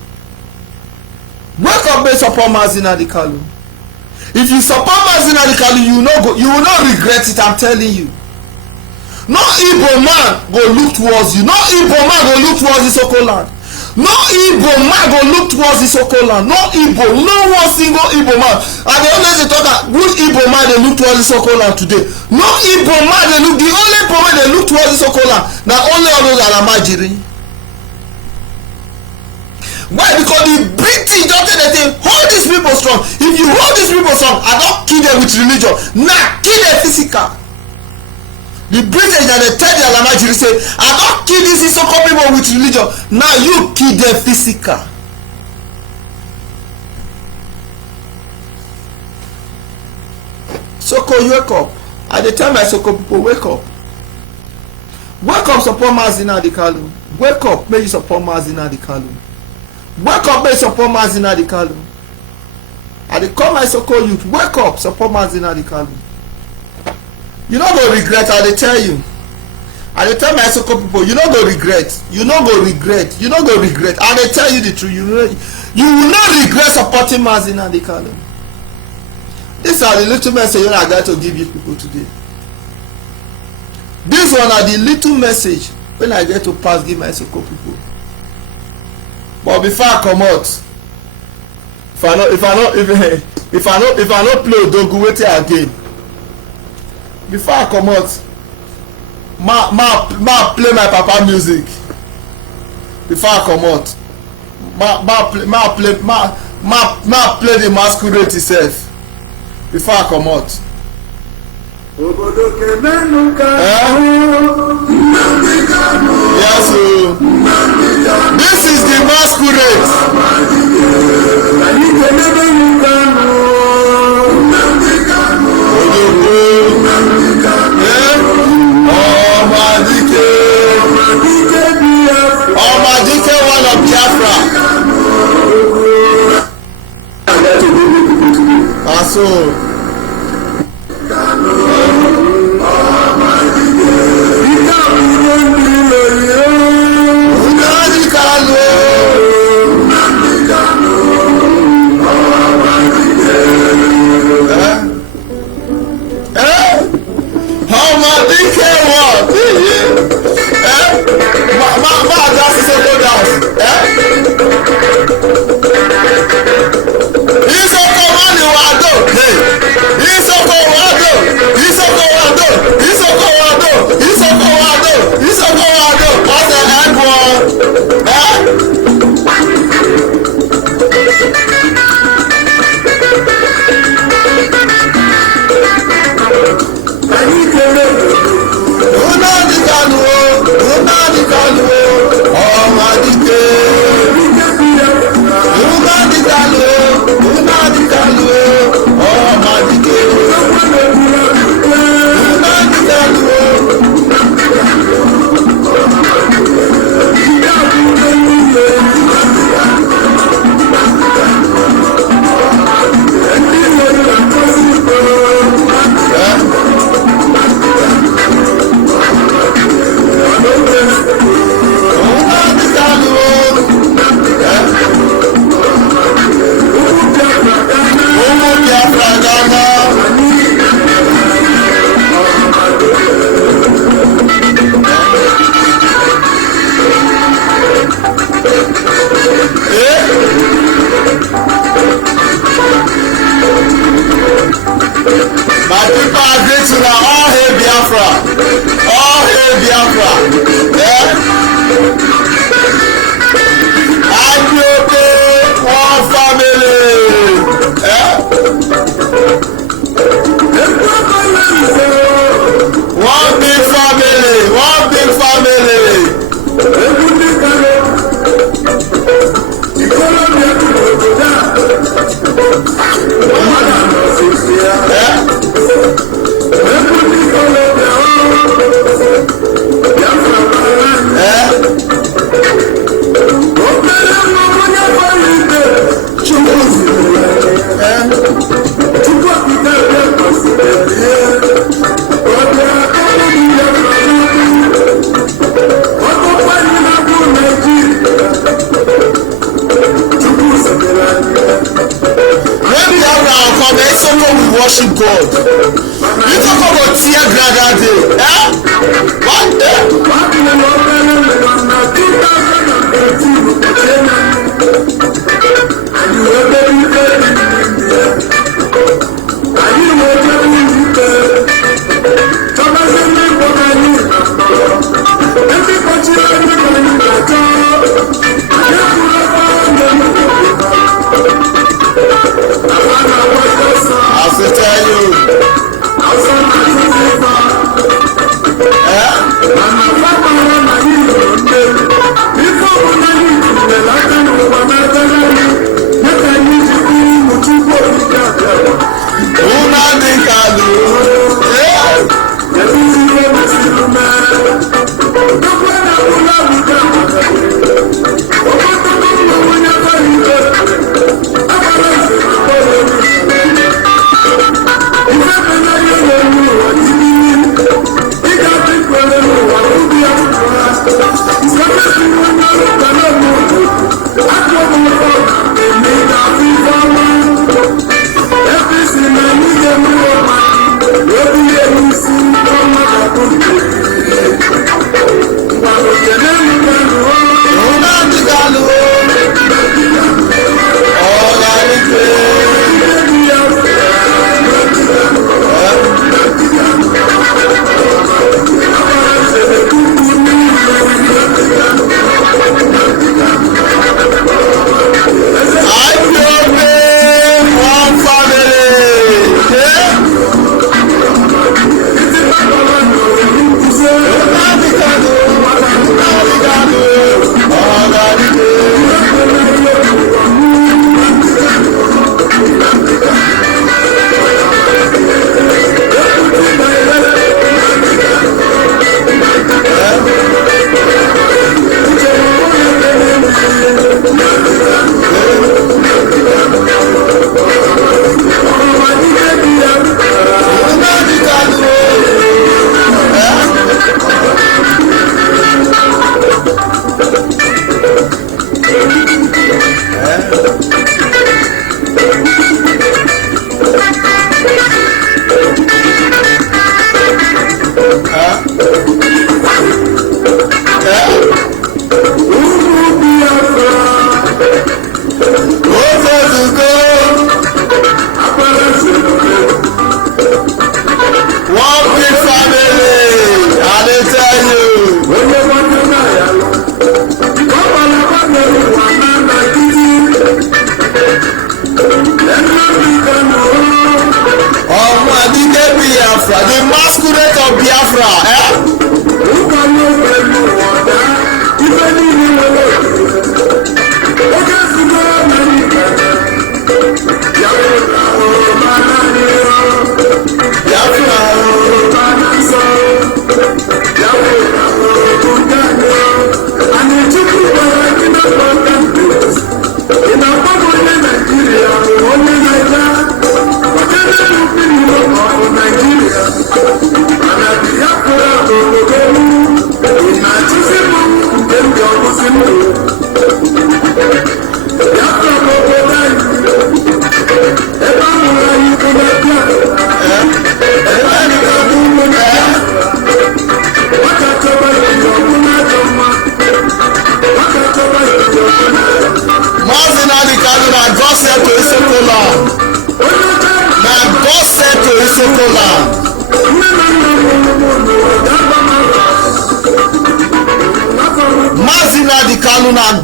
Wake up, make support Mazi Nnamdi Kanu. If you support Mazi Nnamdi Kanu, you will not regret it. I'm telling you. No Igbo man go look towards you. No Igbo man go look towards Isoko land. No Igbo man go look towards Isoko land. No Igbo, no one single Igbo man. And they always talk that good Igbo man they look towards Isoko land today. No Igbo man they look. The only Igbo man they look towards Isoko land. Now only all those are Almajiri. Why? Because the British don't say that hold these people strong. If you hold these people strong, I don't kill them with religion. Nah, kill them physical. The British that they tell the Almajiri say, I don't kill these Isoko people with religion. Now you kill them physical. Soko, you wake up. I dey tell my Soko people, wake up. Wake up, support Mazi Nnamdi Kanu. Wake up, make you support Mazi Nnamdi Kanu. Wake up, make you support Mazi Nnamdi Kanu. I dey call my Soko youth, wake up, support Mazi Nnamdi Kanu. You no go regret, I dey tell you. I dey tell my Soko people, you no go regret. You no go regret. You no go regret. I dey tell you the truth. You will not regret supporting Mazi Nnamdi Kanu. These are the little message I got to give you people today. This one are the little message when I get to pass give my Soko people. But before I come out, if I no play Odogu wetin again. Before I come out, ma play my papa music. Before I come out, ma play the masquerade itself. Before I come out. Yes, this is the masquerade. Omadike one of Biafra. Aso. He's a command you are done. Hey. Isoko will worship God. Isoko go tear ground that day. What?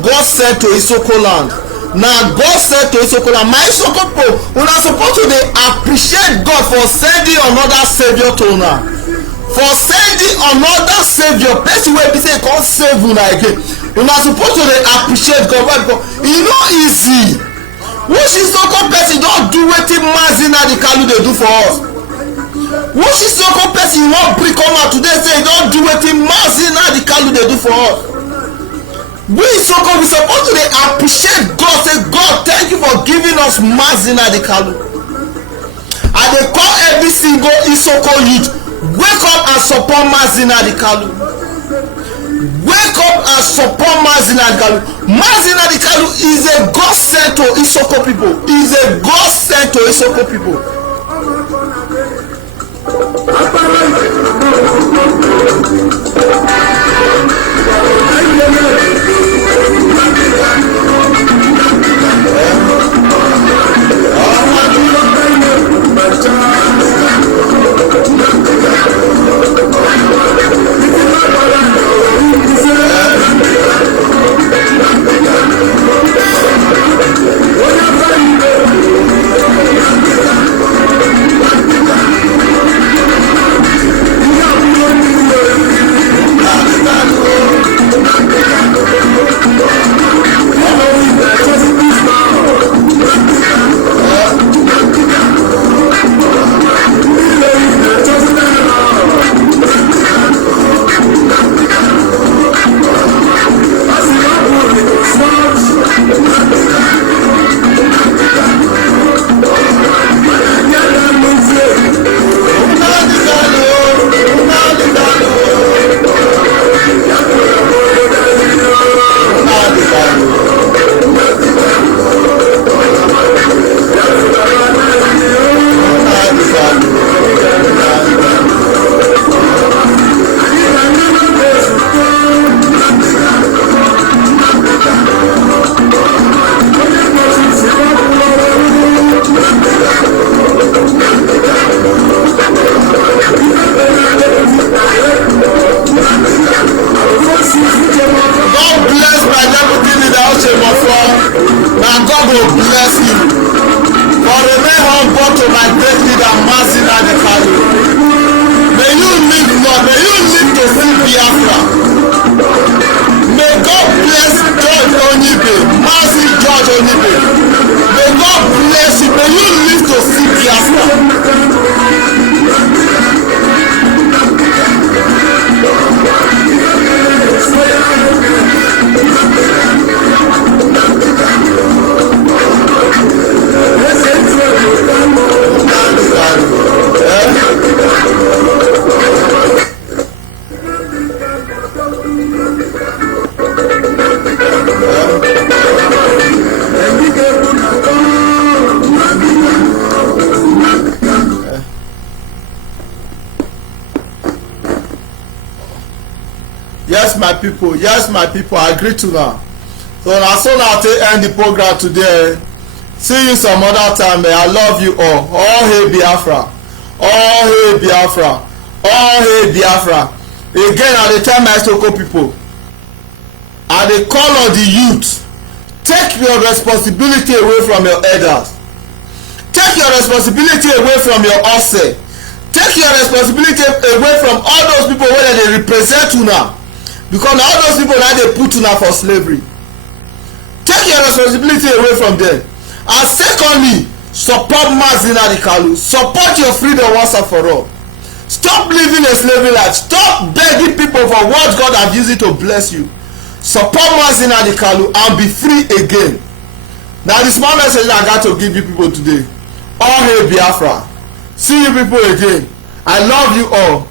God said to Isoko land. Now God said to Isoko land, my Isoko people, una supposed to dey appreciate God for sending another savior to una, for sending another savior, person wey be say come save una again. Una supposed to dey appreciate God because e no easy. Which Isoko person don do wetin Mazi Nnamdi Kanu dey do for us? Which Isoko person wan bring come out today say e don do wetin Mazi Nnamdi Kanu dey do for us? We Isoko, we supposed to appreciate God, say God thank you for giving us Mazi Nnamdi Kanu. And they call every single Isoko youth, wake up and support Mazi Nnamdi Kanu. Wake up and support Mazi Nnamdi Kanu. Mazi Nnamdi Kanu is a God sent to Isoko people. Is a God sent to Isoko people. Yes my people, I agree to now. So na so now take end the program today. See you some other time. I love you all. All hail Biafra. All hail Biafra. All hail Biafra. Again I dey tell my Soko people, I dey call on the youth, take your responsibility away from your elders. Take your responsibility away from your ose. Take your responsibility away from all those people wey dey represent you now, because na all those people na dey put una for slavery. Take your responsibility away from them. And secondly, support Mazi Nnamdi Kanu. Support your freedom once and for all. Stop living a slavery life. Stop begging people for what God has used it to bless you. Support Mazi Nnamdi Kanu and be free again. Now the small message I got to give you people today. All hail Biafra. See you people again. I love you all.